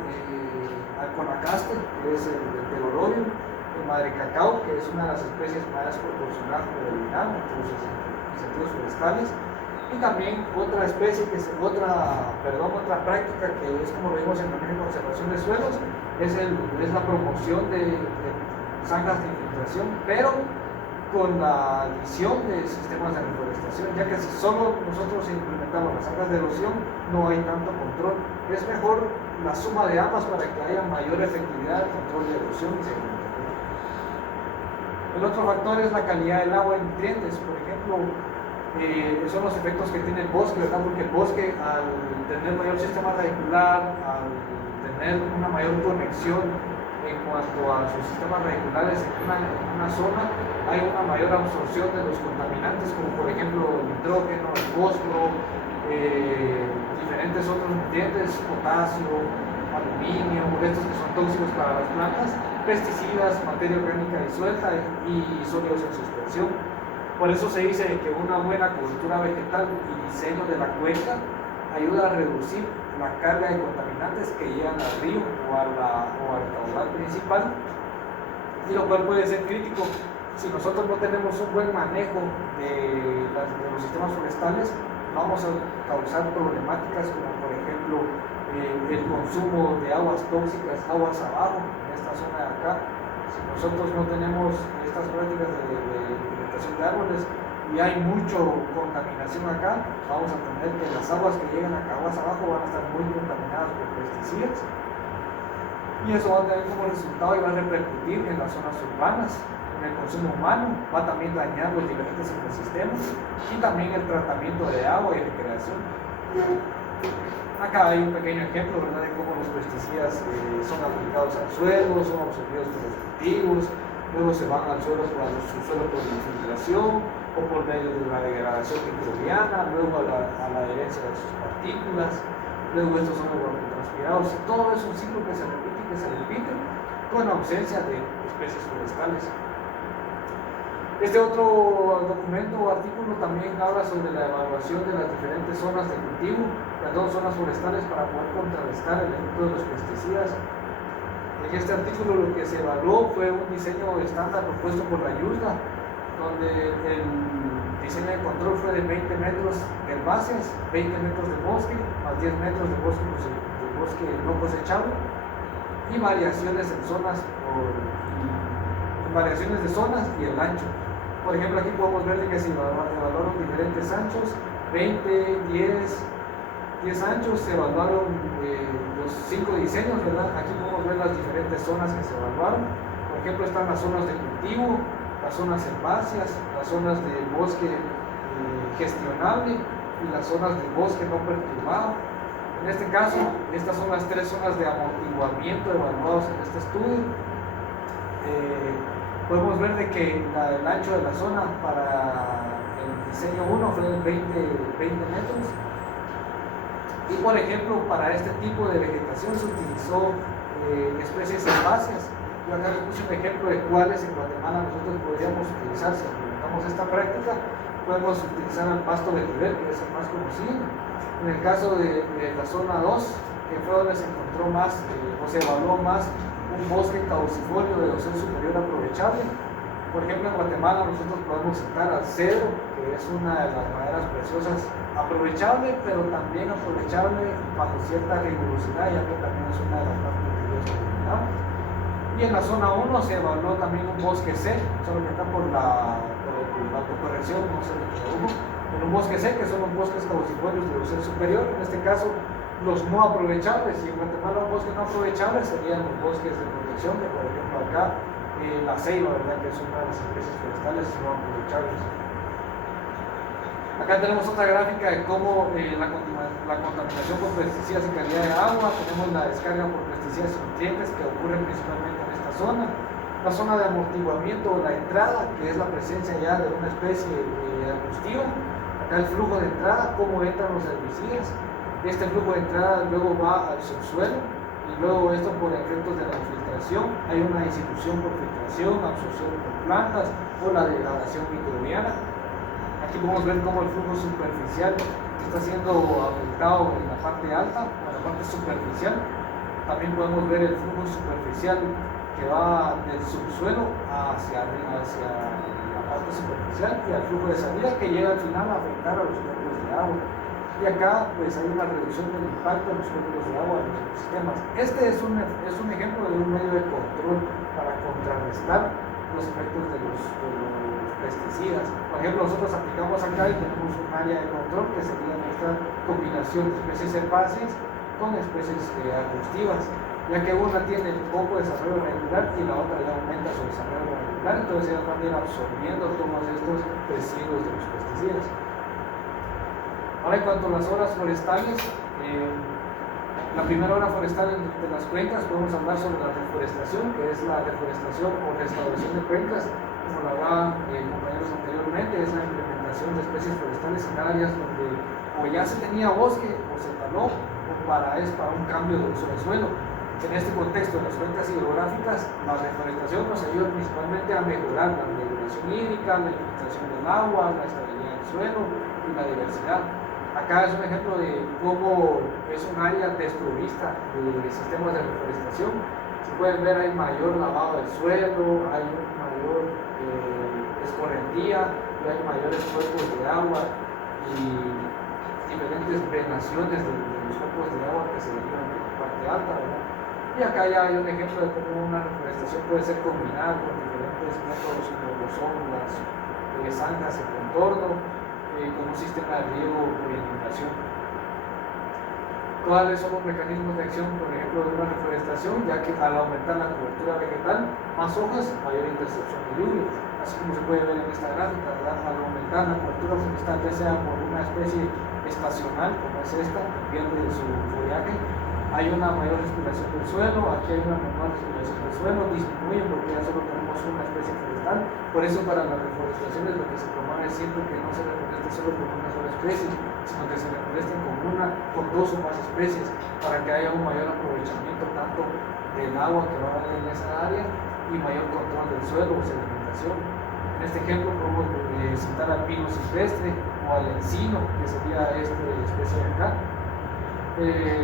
Alconacaste, que es el pterorobium, el madre cacao, que es una de las especies más proporcionadas por el INAH, entre los incentivos forestales. Y también otra especie, otra práctica que es como lo vimos en la conservación de suelos, es la promoción de zanjas de infiltración, pero con la adición de sistemas de reforestación, ya que si solo nosotros implementamos las zanjas de erosión, no hay tanto control. Es mejor la suma de ambas para que haya mayor efectividad del control de erosión y sedimentación. El otro factor es la calidad del agua y nutrientes. Por ejemplo, son los efectos que tiene el bosque, ¿verdad? Porque el bosque, al tener mayor sistema radicular, al tener una mayor conexión en cuanto a sus sistemas radiculares en una zona, hay una mayor absorción de los contaminantes, como por ejemplo el nitrógeno, el fósforo, diferentes otros nutrientes, potasio, aluminio, estos que son tóxicos para las plantas, pesticidas, materia orgánica disuelta y sólidos en suspensión. Por eso se dice que una buena cobertura vegetal y diseño de la cuenca ayuda a reducir la carga de contaminantes que llegan al río o al caudal principal, y lo cual puede ser crítico si nosotros no tenemos un buen manejo de los sistemas forestales. Vamos a causar problemáticas como por ejemplo el consumo de aguas tóxicas, aguas abajo, en esta zona de acá. Si nosotros no tenemos estas prácticas de implementación de árboles y hay mucha contaminación acá, vamos a tener que las aguas que llegan acá aguas abajo van a estar muy contaminadas por pesticidas, y eso va a tener como resultado y va a repercutir en las zonas urbanas, en el consumo humano, va a también dañar los diferentes ecosistemas y también el tratamiento de agua y recreación. Acá hay un pequeño ejemplo, ¿verdad?, de cómo los pesticidas son aplicados al suelo, son absorbidos por los cultivos, luego se van al suelo por la infiltración o por medio de la degradación microbiana, luego a la adherencia de sus partículas, luego estos son evapotranspirados, y todo es un ciclo que se repite con ausencia de especies forestales. Este otro documento o artículo también habla sobre la evaluación de las diferentes zonas de cultivo, las dos zonas forestales, para poder contrarrestar el efecto de los pesticidas. En este artículo lo que se evaluó fue un diseño estándar propuesto por la IUSDA, donde el diseño de control fue de 20 metros de herbáceas, 20 metros de bosque, más 10 metros de bosque no cosechable, y variaciones en zonas, variaciones de zonas y el ancho. Por ejemplo, aquí podemos ver que se evaluaron diferentes anchos, 20, 10 anchos, se evaluaron los 5 diseños, ¿verdad? Aquí podemos ver las diferentes zonas que se evaluaron. Por ejemplo, están las zonas de cultivo, las zonas herbáceas, las zonas de bosque gestionable y las zonas de bosque no perturbado. En este caso, estas son las 3 zonas de amortiguamiento evaluados en este estudio. Podemos ver de que el ancho de la zona para el diseño 1 fue de 20 metros. Y por ejemplo, para este tipo de vegetación se utilizó especies herbáceas. Yo acá les puse un ejemplo de cuáles en Guatemala nosotros podríamos utilizar. Si implementamos esta práctica, podemos utilizar el pasto vetiver, que es el más conocido. En el caso de la zona 2, que fue donde se encontró más, o se evaluó más, un bosque caducifolio de dosel superior aprovechable. Por ejemplo, en Guatemala nosotros podemos citar al cedro, que es una de las maderas preciosas, aprovechable, pero también aprovechable bajo cierta rigurosidad, ya que también es una de las más peligrosas que tenemos. Y en la zona 1 se evaluó también un bosque C, solo que acá por la autocorrección no se le tradujo, en un bosque C, que son los bosques caducifolios de dosel superior, en este caso los no aprovechables. Y en Guatemala un bosque no aprovechable serían los bosques de protección, que por ejemplo acá la ceiba, ¿verdad?, que es una de las especies forestales no aprovechables. Acá tenemos otra gráfica de cómo la contaminación por pesticidas y calidad de agua. Tenemos la descarga por pesticidas y nutrientes que ocurren principalmente en esta zona. La zona de amortiguamiento o la entrada, que es la presencia ya de una especie arbustiva. Acá el flujo de entrada, cómo entran los herbicidas. Este flujo de entrada luego va al subsuelo y luego esto por efectos de la infiltración. Hay una institución por filtración, absorción por plantas o la degradación microbiana. Aquí podemos ver cómo el flujo superficial está siendo afectado en la parte alta o en la parte superficial. También podemos ver el flujo superficial que va del subsuelo hacia arriba, hacia la parte superficial, y al flujo de salida que llega al final a afectar a los cuerpos de agua. Y acá pues hay una reducción del impacto en los cuerpos de agua en los ecosistemas. Este es un ejemplo de un medio de control para contrarrestar los efectos de los pesticidas. Por ejemplo, nosotros aplicamos acá y tenemos un área de control que sería esta combinación de especies herbáceas con especies arbustivas, ya que una tiene poco desarrollo regular y la otra ya aumenta su desarrollo regular, entonces ellas van a ir absorbiendo todos estos residuos de los pesticidas. Ahora, en cuanto a las obras forestales, la primera obra forestal de las cuencas, podemos hablar sobre la reforestación, que es la reforestación o restauración de cuencas, como lo hablaban compañeros anteriormente, es la implementación de especies forestales en áreas donde o ya se tenía bosque o se taló, o es para un cambio de uso del suelo. En este contexto de las cuencas hidrográficas, la reforestación nos ayuda principalmente a mejorar la regulación hídrica, la infiltración del agua, la estabilidad del suelo y la diversidad. Acá es un ejemplo de cómo es un área desprovista de sistemas de reforestación. Se pueden ver, hay mayor lavado del suelo, hay mayor escorrentía, hay mayores cuerpos de agua y diferentes drenaciones de los cuerpos de agua que se derivan de la parte alta, ¿verdad? Y acá ya hay un ejemplo de cómo una reforestación puede ser combinada con diferentes métodos como lo son las zanjas en contorno, con un sistema de riego por inundación. ¿Cuáles son los mecanismos de acción, por ejemplo, de una reforestación? Ya que al aumentar la cobertura vegetal, más hojas, mayor intercepción de lluvia. Así como se puede ver en esta gráfica, ¿verdad? Al aumentar la cobertura forestal, ya sea por una especie estacional, como es esta, que pierde su follaje, hay una mayor respiración del suelo, aquí hay una menor respiración del suelo, disminuye porque ya solo tenemos una especie forestal. Por eso para las reforestaciones lo que se promueve es siempre que no se reforeste solo con una sola especie, sino que se reforesten con dos o más especies, para que haya un mayor aprovechamiento tanto del agua que va a haber en esa área y mayor control del suelo o sedimentación. En este ejemplo podemos citar al pino silvestre o al encino, que sería esta especie de acá.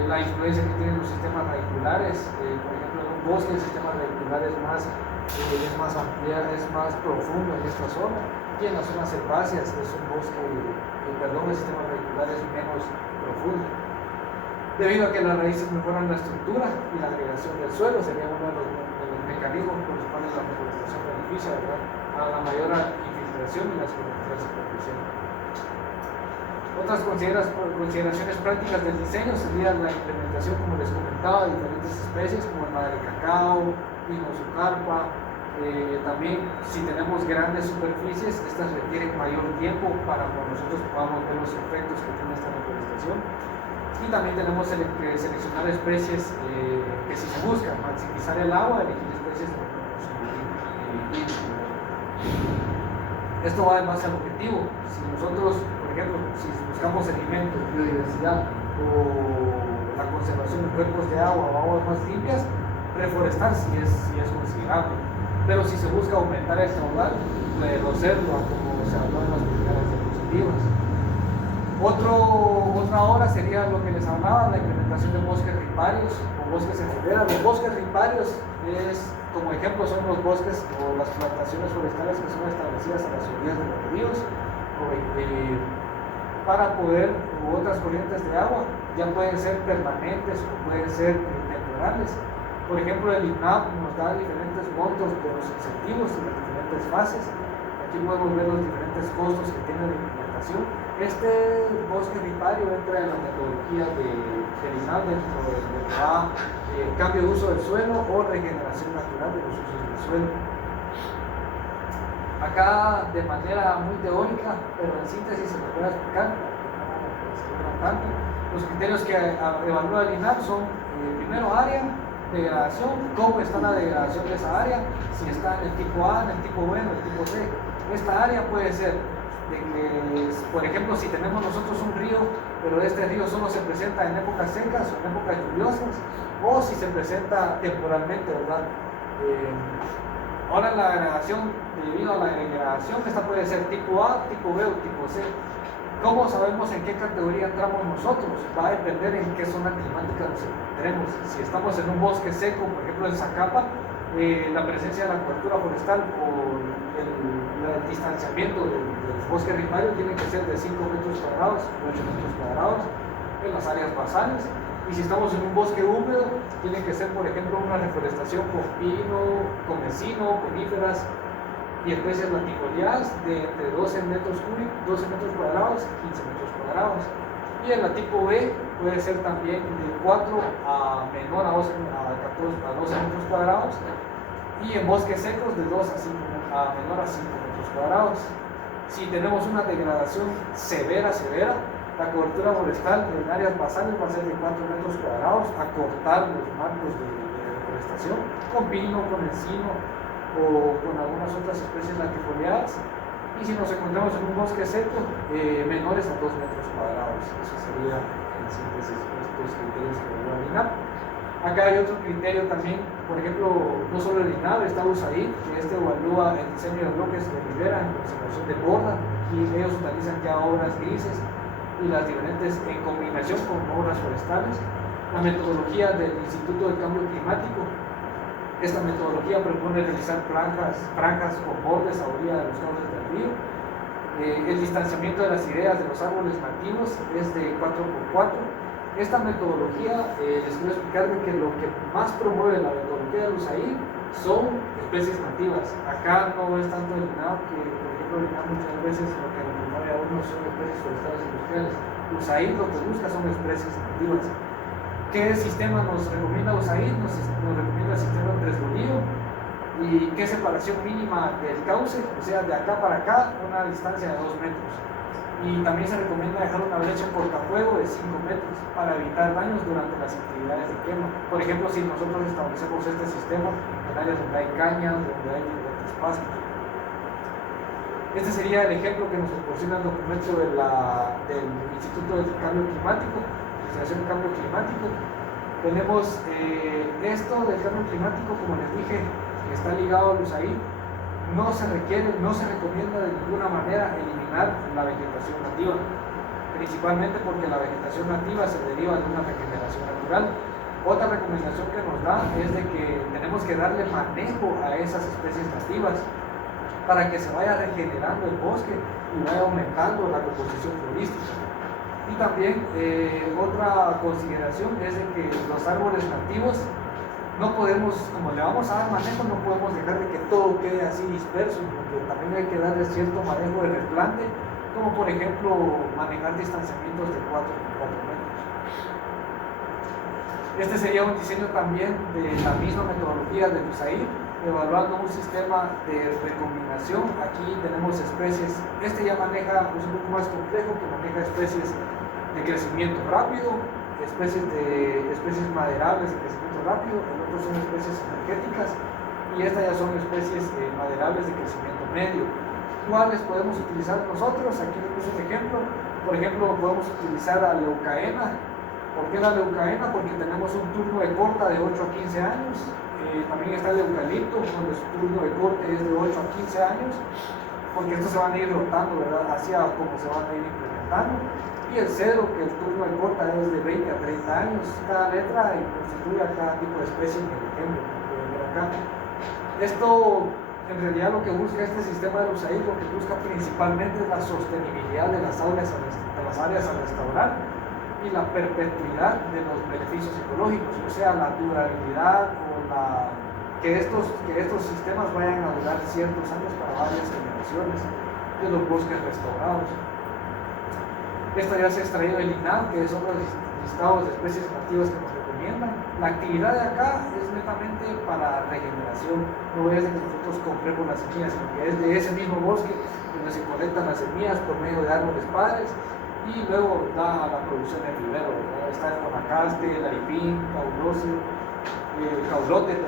La influencia que tienen los sistemas radiculares, por ejemplo en un bosque el sistema radicular es más amplia, es más profundo en esta zona, y en las zonas herbáceas es un bosque, el sistema radicular es menos profundo. Debido a que las raíces mejoran la estructura y la agregación del suelo, sería uno de los mecanismos por los cuales la reforestación beneficia, ¿verdad?, a la mayor infiltración y las coberturas de superficie. Otras consideraciones prácticas del diseño serían la implementación, como les comentaba, de diferentes especies como el madre cacao, pino carpa. También, si tenemos grandes superficies, estas requieren mayor tiempo para que nosotros podamos ver los efectos que tiene esta reforestación. Y también tenemos que seleccionar especies que si se busca maximizar el agua, elegir especies de consumo. Esto va en base al objetivo. Si nosotros, por ejemplo, si buscamos alimento, biodiversidad o la conservación de cuerpos de agua o aguas más limpias, reforestar si es considerable. Pero si se busca aumentar el caudal, reducirlo a como se habló en las primeras diapositivas. Otra hora sería lo que les hablaba, la implementación de bosques riparios o bosques en ribera. Los bosques riparios como ejemplo son los bosques o las plantaciones forestales que son establecidas a las orillas de los ríos para poder, u otras corrientes de agua, ya pueden ser permanentes o pueden ser temporales. Por ejemplo, el INAP nos da diferentes montos de los incentivos y las diferentes fases. Aquí podemos ver los diferentes costos que tiene la implementación. Este bosque ripario entra en la metodología del INAP dentro de lo que va cambio de uso del suelo o regeneración natural de los usos del suelo. Acá de manera muy teórica, pero en síntesis se lo voy a explicar tanto. Los criterios que evalúa el INAP son primero área, degradación, cómo está la degradación de esa área, si está en el tipo A, en el tipo B, en el tipo C. Esta área puede ser de que, por ejemplo, si tenemos nosotros un río, pero este río solo se presenta en épocas secas o en épocas lluviosas, o si se presenta temporalmente, ¿verdad? Ahora la degradación, debido a la degradación, esta puede ser tipo A, tipo B o tipo C. ¿Cómo sabemos en qué categoría entramos nosotros? Va a depender en qué zona climática nos encontremos. Si estamos en un bosque seco, por ejemplo en Zacapa, la presencia de la cobertura forestal o el distanciamiento del bosque ripario tiene que ser de 5 metros cuadrados o 8 metros cuadrados en las áreas basales. Y si estamos en un bosque húmedo, tiene que ser, por ejemplo, una reforestación con pino, con encino, coníferas y especies latifoliadas de entre 12 metros cuadrados y 15 metros cuadrados. Y en la tipo B puede ser también de 4 a menor a 12 metros cuadrados, y en bosques secos de 2 a menor a 5 metros cuadrados. Si tenemos una degradación severa, la cobertura forestal en áreas basales va a ser de 4 metros cuadrados, a cortar los marcos de deforestación con pino, con encino o con algunas otras especies latifoliadas. Y si nos encontramos en un bosque seco, menores a 2 metros cuadrados. Eso sería en síntesis estos criterios que voy a eliminar. Acá hay otro criterio también, por ejemplo, no solo el INAB, está USAID, que evalúa el diseño de bloques de ribera en conservación de borda, y ellos utilizan ya obras grises y las diferentes en combinación con obras forestales. La metodología del Instituto del Cambio Climático. Esta metodología propone realizar franjas con bordes a orilla de los cauces del río. El distanciamiento de las ideas de los árboles nativos es de 4x4. Esta metodología, les quiero explicar que lo que más promueve la metodología de USAID son especies nativas. Acá no es tanto el INAB, que por ejemplo el INAB muchas veces lo que le promueve a uno son especies forestales industriales. USAID lo que busca son especies nativas. ¿Qué sistema nos recomienda USAID? Nos recomienda el sistema Tres-Bolillo. ¿Y qué separación mínima del cauce? O sea, de acá para acá, una distancia de 2 metros. Y también se recomienda dejar una brecha cortafuego de 5 metros para evitar daños durante las actividades de quema. Por ejemplo, si nosotros establecemos este sistema en áreas donde hay cañas, donde hay diferentes pastos. Este sería el ejemplo que nos proporciona el documento del Instituto del Cambio Climático, Investigación del Cambio Climático. Tenemos esto del cambio climático, como les dije, que está ligado al USAID. No se recomienda de ninguna manera eliminar la vegetación nativa, principalmente porque la vegetación nativa se deriva de una regeneración natural. Otra recomendación que nos da es de que tenemos que darle manejo a esas especies nativas para que se vaya regenerando el bosque y vaya aumentando la composición florística. Y también otra consideración es de que los árboles nativos no podemos, como le vamos a dar manejo, no podemos dejar de que todo quede así disperso, porque también hay que darle cierto manejo de replante, como por ejemplo manejar distanciamientos de 4 por 4 metros. Este sería un diseño también de la misma metodología de USAID, evaluando un sistema de recombinación. Aquí tenemos especies, ya maneja, es un poco más complejo, que maneja especies de crecimiento rápido, especies maderables de crecimiento rápido, el otro son especies energéticas y estas ya son especies maderables de crecimiento medio. ¿Cuáles podemos utilizar nosotros? Aquí les puse un ejemplo. Por ejemplo, podemos utilizar a leucaena. ¿Por qué la leucaena? Porque tenemos un turno de corta de 8 a 15 años. También está el eucalipto, donde su turno de corte es de 8 a 15 años, porque estos se van a ir rotando, ¿verdad? Hacia cómo se van a ir implementando. Y el cedro, que el turno de corta es de 20 a 30 años. Cada letra constituye a cada tipo de especie en el ejemplo que pueden ver acá. Esto, en realidad, lo que busca este sistema de USAID, lo que busca principalmente es la sostenibilidad de las áreas a restaurar y la perpetuidad de los beneficios ecológicos, o sea, la durabilidad o que estos sistemas vayan a durar ciertos años para varias generaciones de los bosques restaurados. Esto ya se ha extraído del INAH, que son los listados de especies nativas que nos recomiendan. La actividad de acá es netamente para regeneración, no es de que nosotros compremos las semillas, sino que es de ese mismo bosque donde se colectan las semillas por medio de árboles padres y luego da la producción del vivero, ¿verdad? Está el Guanacaste, el Aripín, Caulote, el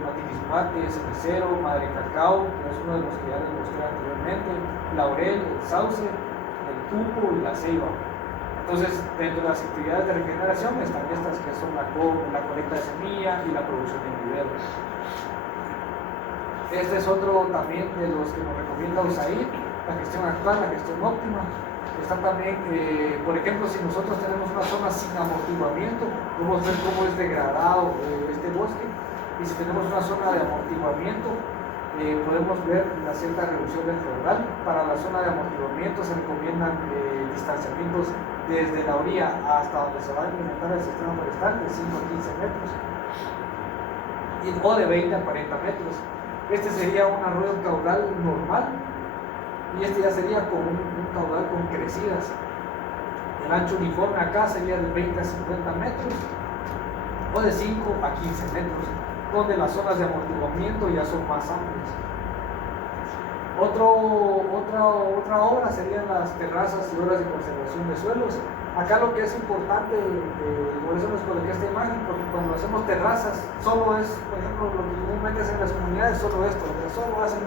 Matimismate, el Cenicero, Madre Cacao, que es uno de los que ya les mostré anteriormente, Laurel, el Sauce, el Tupo y la Ceiba. Entonces, dentro de las actividades de regeneración están estas que son la colecta de semilla y la producción de vivero. Este es otro también de los que nos recomienda USAID, la gestión actual, la gestión óptima. Está también, por ejemplo, si nosotros tenemos una zona sin amortiguamiento, podemos ver cómo es degradado este bosque, y si tenemos una zona de amortiguamiento, podemos ver la cierta reducción del feudal. Para la zona de amortiguamiento se recomiendan distanciamientos desde la orilla hasta donde se va a implementar el sistema forestal de 5 a 15 metros o de 20 a 40 metros. Este sería un arroyo caudal normal y este ya sería con un caudal con crecidas. El ancho uniforme acá sería de 20 a 50 metros o de 5 a 15 metros, donde las zonas de amortiguamiento ya son más amplias. Otra obra serían las terrazas y obras de conservación de suelos. Acá lo que es importante, por eso les coloqué esta imagen, porque cuando hacemos terrazas, solo es, por ejemplo, lo que comúnmente hacen en las comunidades, solo esto, que solo hacen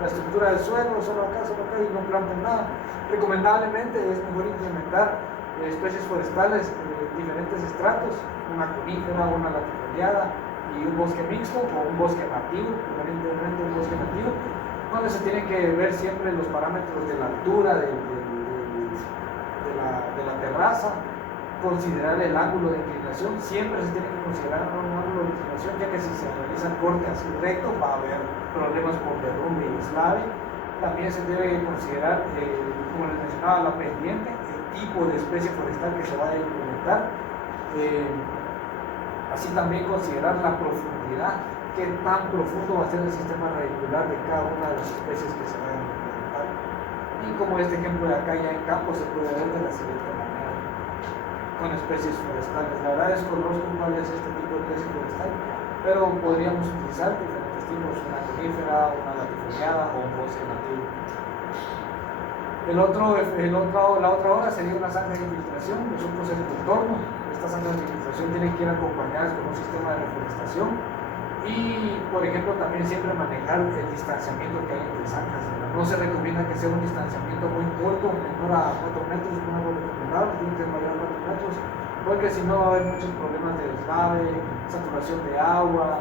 la estructura del suelo, solo acá, y no plantan nada. Recomendablemente es mejor implementar especies forestales de diferentes estratos, una conífera, una latifoliada y un bosque mixto o un bosque nativo, preferentemente un bosque nativo, donde se tienen que ver siempre los parámetros de la altura de la terraza, considerar el ángulo de inclinación. Siempre se tiene que considerar un ángulo de inclinación, ya que si se realiza el corte así recto va a haber problemas por derrumbe y deslave. También se debe considerar, como les mencionaba, la pendiente, el tipo de especie forestal que se vaya a implementar. Así también considerar la profundidad, qué tan profundo va a ser el sistema radicular de cada una de las especies que se vayan a implementar. Y como este ejemplo de acá ya en campo se puede ver de la siguiente manera, con especies forestales. La verdad desconozco cuál es este tipo de especie forestal, pero podríamos utilizar diferentes tipos, una conífera, una latifoliada o un bosque nativo. La otra obra sería una zanja de infiltración, que es un proceso de entorno. Estas zanjas de infiltración tienen que ir acompañadas con un sistema de reforestación y, por ejemplo, también siempre manejar el distanciamiento que hay entre zanjas. No se recomienda que sea un distanciamiento muy corto, menor a 4 metros, no es lo recomendable, tiene que ser mayor a 4 metros, porque si no va a haber muchos problemas de deslave, saturación de agua,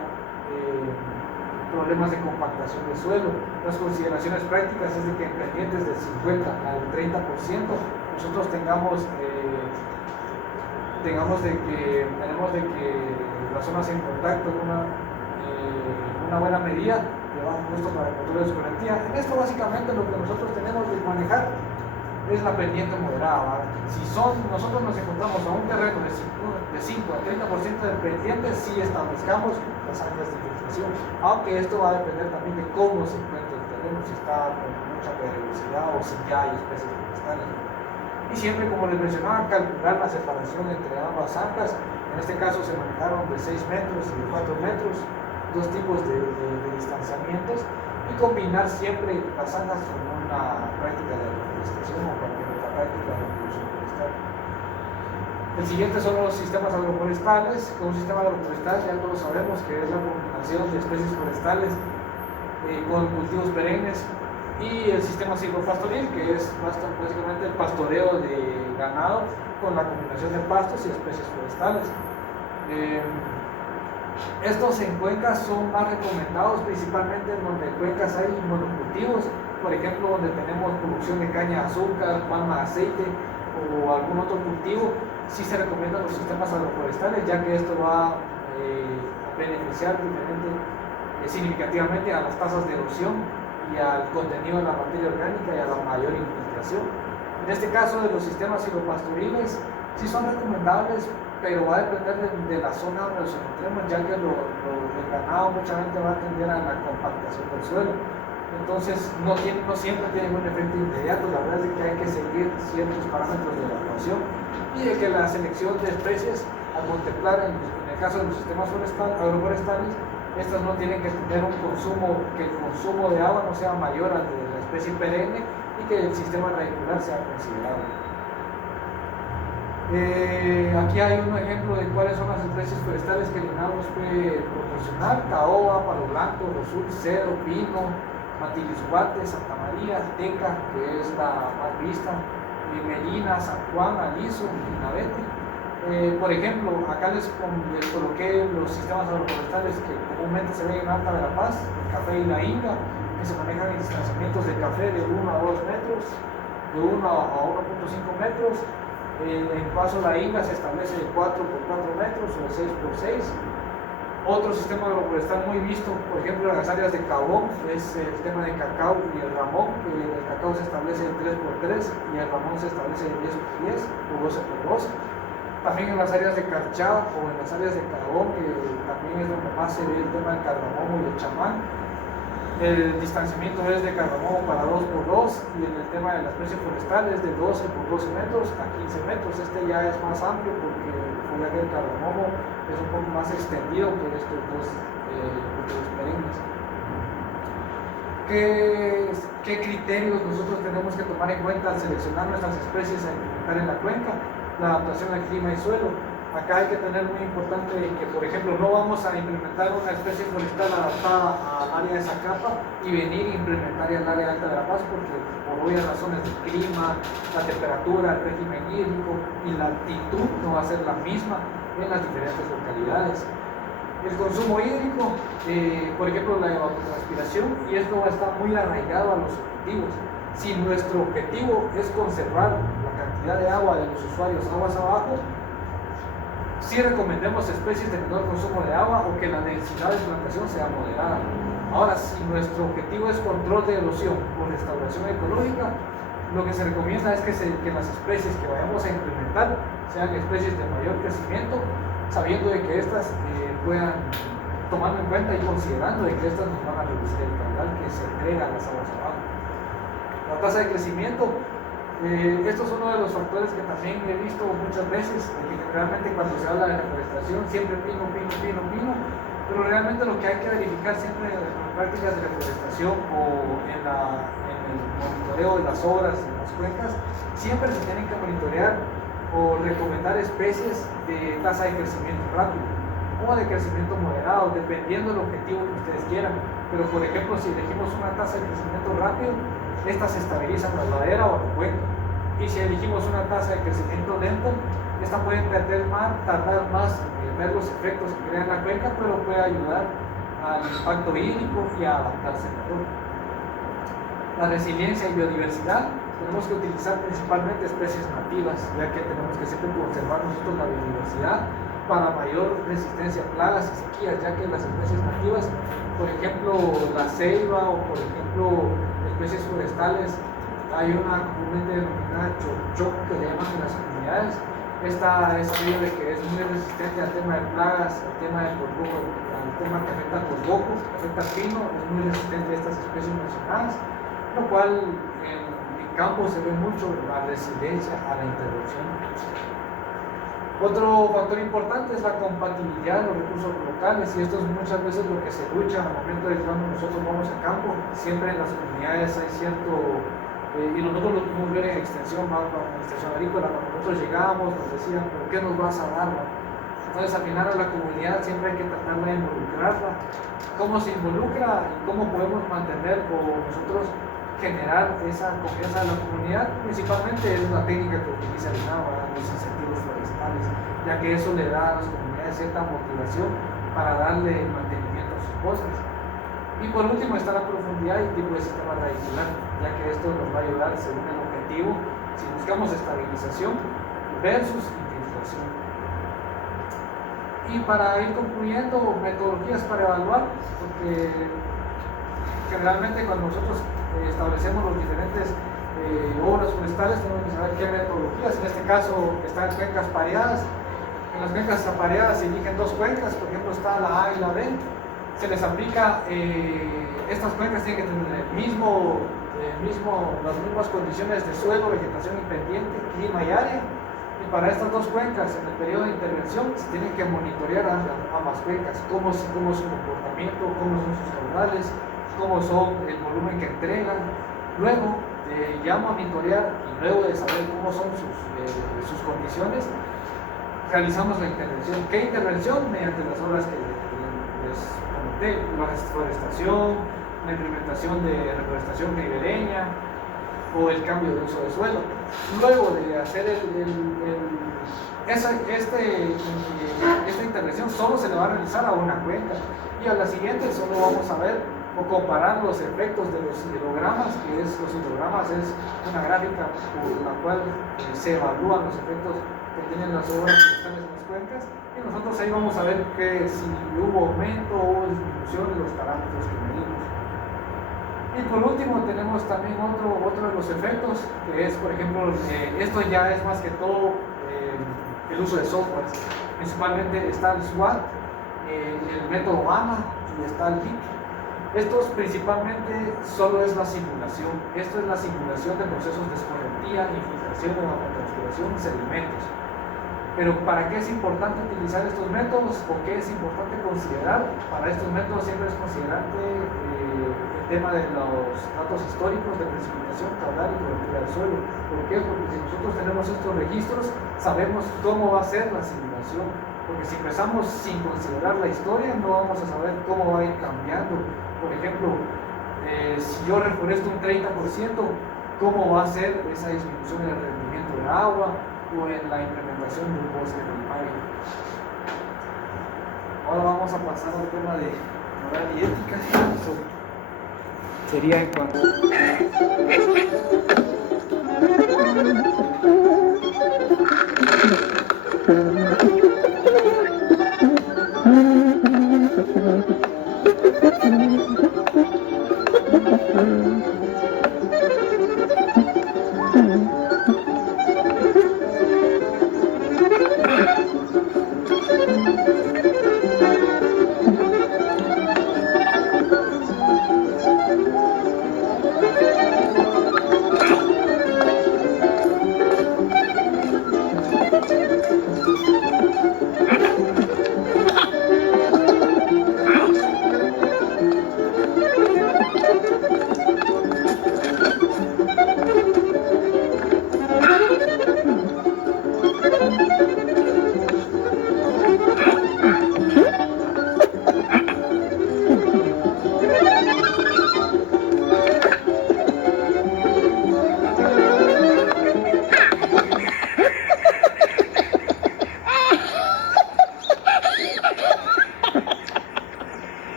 problemas de compactación de suelo. Las consideraciones prácticas es de que en pendientes del 50 al 30% nosotros tenemos de que las zonas en contacto en una buena medida llevan un costo para el control de su garantía. En esto básicamente lo que nosotros tenemos que manejar es la pendiente moderada. Si nosotros nos encontramos a un terreno de 5 a 30% de pendiente, sí establezcamos las zanjas de infiltración, aunque esto va a depender también de cómo se encuentra el terreno, si está con mucha peligrosidad o si ya hay especies forestales. Y siempre, como les mencionaba, calcular la separación entre ambas zanjas. En este caso se manejaron de 6 metros y de 4 metros, dos tipos de distanciamientos, y combinar siempre las zanjas con una práctica de reforestación o cualquier otra práctica de reproducción forestal. El siguiente son los sistemas agroforestales. Un sistema agroforestal ya todos sabemos que es la combinación de especies forestales con cultivos perennes, y el sistema silvopastoril, que es básicamente el pastoreo de ganado con la combinación de pastos y especies forestales. Estos en cuencas son más recomendados principalmente en donde en cuencas hay monocultivos, por ejemplo donde tenemos producción de caña de azúcar, palma de aceite o algún otro cultivo. Sí se recomiendan los sistemas agroforestales, ya que esto va a beneficiar significativamente a las tasas de erosión y al contenido de la materia orgánica y a la mayor infiltración. En este caso de los sistemas silvopastoriles sí son recomendables, pero va a depender de la zona donde nos encontremos, ya que el ganado mucha gente va a tender a la compactación del suelo. Entonces no siempre tienen un efecto inmediato. La verdad es que hay que seguir ciertos parámetros de evaluación, y de que la selección de especies, al contemplar en el caso de los sistemas agroforestales, estas no tienen que tener un consumo, que el consumo de agua no sea mayor al de la especie perenne y que el sistema radicular sea considerable. Aquí hay un ejemplo de cuáles son las especies forestales que el INAH nos puede proporcionar: caoba, palo blanco, rosul, cedro, pino, matilisguate, Santa María, teca, que es la más vista, melina, San Juan, aliso, pinabete. Por ejemplo, acá les coloqué los sistemas agroforestales que comúnmente se ven en Alta Verapaz: el café y la inga, que se manejan en distanciamientos de café de 1 a 2 metros, de 1 a 1.5 metros. En Paso La Inga se establece de 4 por 4 metros o de 6 por 6. Otro sistema agroforestal muy visto, por ejemplo, en las áreas de Cabón, es el tema de cacao y el ramón, que el cacao se establece de 3 por 3 y el ramón se establece de 10 por 10 o 12 por 12. También en las áreas de Carchá o en las áreas de Cabón, que también es donde más se ve el tema del cardamomo y el chamán, el distanciamiento es de cardamomo para 2 por 2, y en el tema de la especie forestal es de 12 por 12 metros a 15 metros. Este ya es más amplio porque el follaje del cardamomo es un poco más extendido que estos dos cultivos perennes. ¿Qué criterios nosotros tenemos que tomar en cuenta al seleccionar nuestras especies a implementar en la cuenca? La adaptación al clima y suelo. Acá hay que tener muy importante que, por ejemplo, no vamos a implementar una especie forestal adaptada al área de Zacapa y venir a implementar el área alta de La Paz, porque por obvias razones del clima, la temperatura, el régimen hídrico y la altitud no va a ser la misma en las diferentes localidades. El consumo hídrico, por ejemplo, la evapotranspiración, y esto va a estar muy arraigado a los objetivos. Si nuestro objetivo es conservar la cantidad de agua de los usuarios aguas abajo, sí recomendemos especies de menor consumo de agua o que la densidad de plantación sea moderada. Ahora, si nuestro objetivo es control de erosión o restauración ecológica, lo que se recomienda es que las especies que vayamos a implementar sean especies de mayor crecimiento, sabiendo de que estas puedan, tomando en cuenta y considerando de que estas nos van a reducir el caudal que se entrega a las aguas abajo. La tasa de crecimiento, esto es uno de los factores que también he visto muchas veces, que realmente cuando se habla de reforestación siempre pino, pero realmente lo que hay que verificar siempre en las prácticas de reforestación o en el monitoreo de las obras en las cuencas, siempre se tienen que monitorear o recomendar especies de tasa de crecimiento rápido o de crecimiento moderado, dependiendo del objetivo que ustedes quieran. Pero por ejemplo, si elegimos una tasa de crecimiento rápido, esta se estabiliza en la ladera o en la cuenca. Y si elegimos una tasa de crecimiento lento, esta puede tardar más en ver los efectos que crea en la cuenca, pero puede ayudar al impacto hídrico y a adaptarse mejor. La resiliencia y biodiversidad, tenemos que utilizar principalmente especies nativas, ya que tenemos que siempre conservar nosotros la biodiversidad para mayor resistencia a plagas y sequías, ya que las especies nativas, por ejemplo la ceiba o por ejemplo especies forestales, hay una comúnmente denominada choc que le llaman en las comunidades. Esta es sabido de que es muy resistente al tema de plagas, al tema de porgojo, al tema que afecta al porgojo, que afecta al pino, es muy resistente a estas especies mencionadas, lo cual en campo se ve mucho la resiliencia a la interrupción. Otro factor importante es la compatibilidad de los recursos locales, y esto es muchas veces lo que se lucha al momento de cuando nosotros vamos a campo. Siempre en las comunidades hay cierto y nosotros lo pudimos ver en extensión, bajo la administración agrícola, cuando nosotros llegamos nos decían, ¿pero qué nos vas a dar? Entonces al final a la comunidad siempre hay que tratar de involucrarla. ¿Cómo se involucra y cómo podemos mantener o nosotros generar esa confianza en la comunidad? Principalmente es la técnica que utiliza el INAVA, los incentivos forestales, ya que eso le da a las comunidades cierta motivación para darle mantenimiento a sus cosas. Y por último está la profundidad y tipo de sistema radicular, ya que esto nos va a ayudar según el objetivo, si buscamos estabilización versus infiltración. Y para ir concluyendo, metodologías para evaluar, porque generalmente cuando nosotros establecemos los diferentes obras forestales tenemos que saber qué metodologías. En este caso están cuencas pareadas. En las cuencas apareadas se eligen dos cuencas, por ejemplo está la A y la B. Se les aplica, estas cuencas tienen que tener las mismas condiciones de suelo, vegetación y pendiente, clima y área. Y para estas dos cuencas, en el periodo de intervención, se tienen que monitorear ambas cuencas, cómo es su comportamiento, cómo son sus caudales, cómo son el volumen que entregan. Luego, ya monitorear y luego de saber cómo son sus condiciones, realizamos la intervención. ¿Qué intervención? Mediante las obras que les comenté, la reforestación, la implementación de reforestación ribereña o el cambio de uso de suelo. Luego de hacer esta intervención solo se le va a realizar a una cuenca y a la siguiente solo vamos a ver o comparar los efectos de los hidrogramas, que los hidrogramas es una gráfica por la cual se evalúan los efectos que tienen las obras forestales en las cuencas, y nosotros ahí vamos a ver que si hubo aumento o disminución de los parámetros que medimos. Y por último tenemos también otro de los efectos, que es, por ejemplo, esto ya es más que todo el uso de softwares. Principalmente está el SWOT, el método AMA y está el LIC. Estos principalmente solo es la simulación. Esto es la simulación de procesos de escorrentía, infiltración, evapotranspiración y sedimentos. Pero ¿para qué es importante utilizar estos métodos? ¿O qué es importante considerar? Para estos métodos siempre es considerante el tema de los datos históricos de precipitación, caudal y cobertura del suelo. ¿Por qué? Porque si nosotros tenemos estos registros, sabemos cómo va a ser la simulación. Porque si empezamos sin considerar la historia, no vamos a saber cómo va a ir cambiando. Por ejemplo, si yo reforesto un 30%, ¿cómo va a ser esa disminución en el rendimiento de agua o en la implementación de un bosque primario? Ahora vamos a pasar al tema de moral y ética. Eso sería en cuanto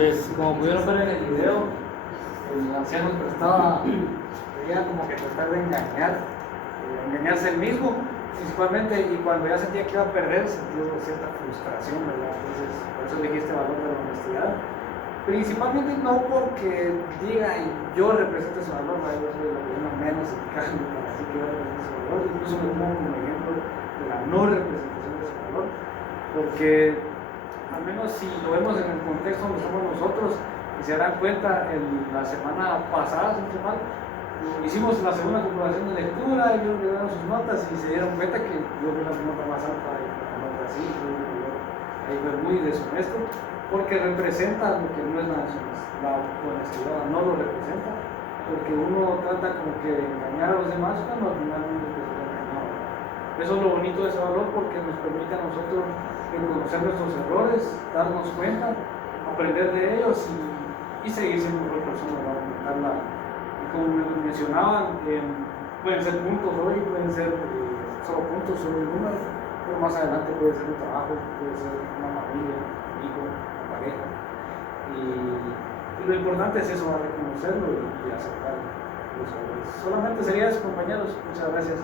Pues como pudieron ver en el video, el anciano quería como que tratar de engañarse él mismo, principalmente, y cuando ya sentía que iba a perder, sentía cierta frustración, ¿verdad? Entonces, por eso elegí este valor de la honestidad. Principalmente no porque diga yo represento ese valor, ¿verdad? Yo soy la persona menos indicada para decir que yo represento ese valor, incluso me pongo como ejemplo de la no representación de ese valor, porque al menos si lo vemos en el contexto donde somos nosotros, y se darán cuenta, la semana pasada, si no estoy mal, hicimos la segunda comprobación de lectura, ellos le dieron sus notas y se dieron cuenta que yo vi la nota más alta y la nota así, ahí fue muy deshonesto, porque representa lo que no es la honestidad, no lo representa, porque uno trata como que de engañar a los demás cuando al final uno es engañado. Eso es lo bonito de ese valor, porque nos permite a nosotros reconocer nuestros errores, darnos cuenta, aprender de ellos y seguir siendo mejor persona, aumentarla. Y como me mencionaban, pueden ser puntos hoy, pueden ser solo puntos, solo números, pero más adelante puede ser un trabajo, puede ser una familia, un hijo, una pareja. Y lo importante es eso, reconocerlo y aceptar los errores. Solamente sería eso, compañeros. Muchas gracias.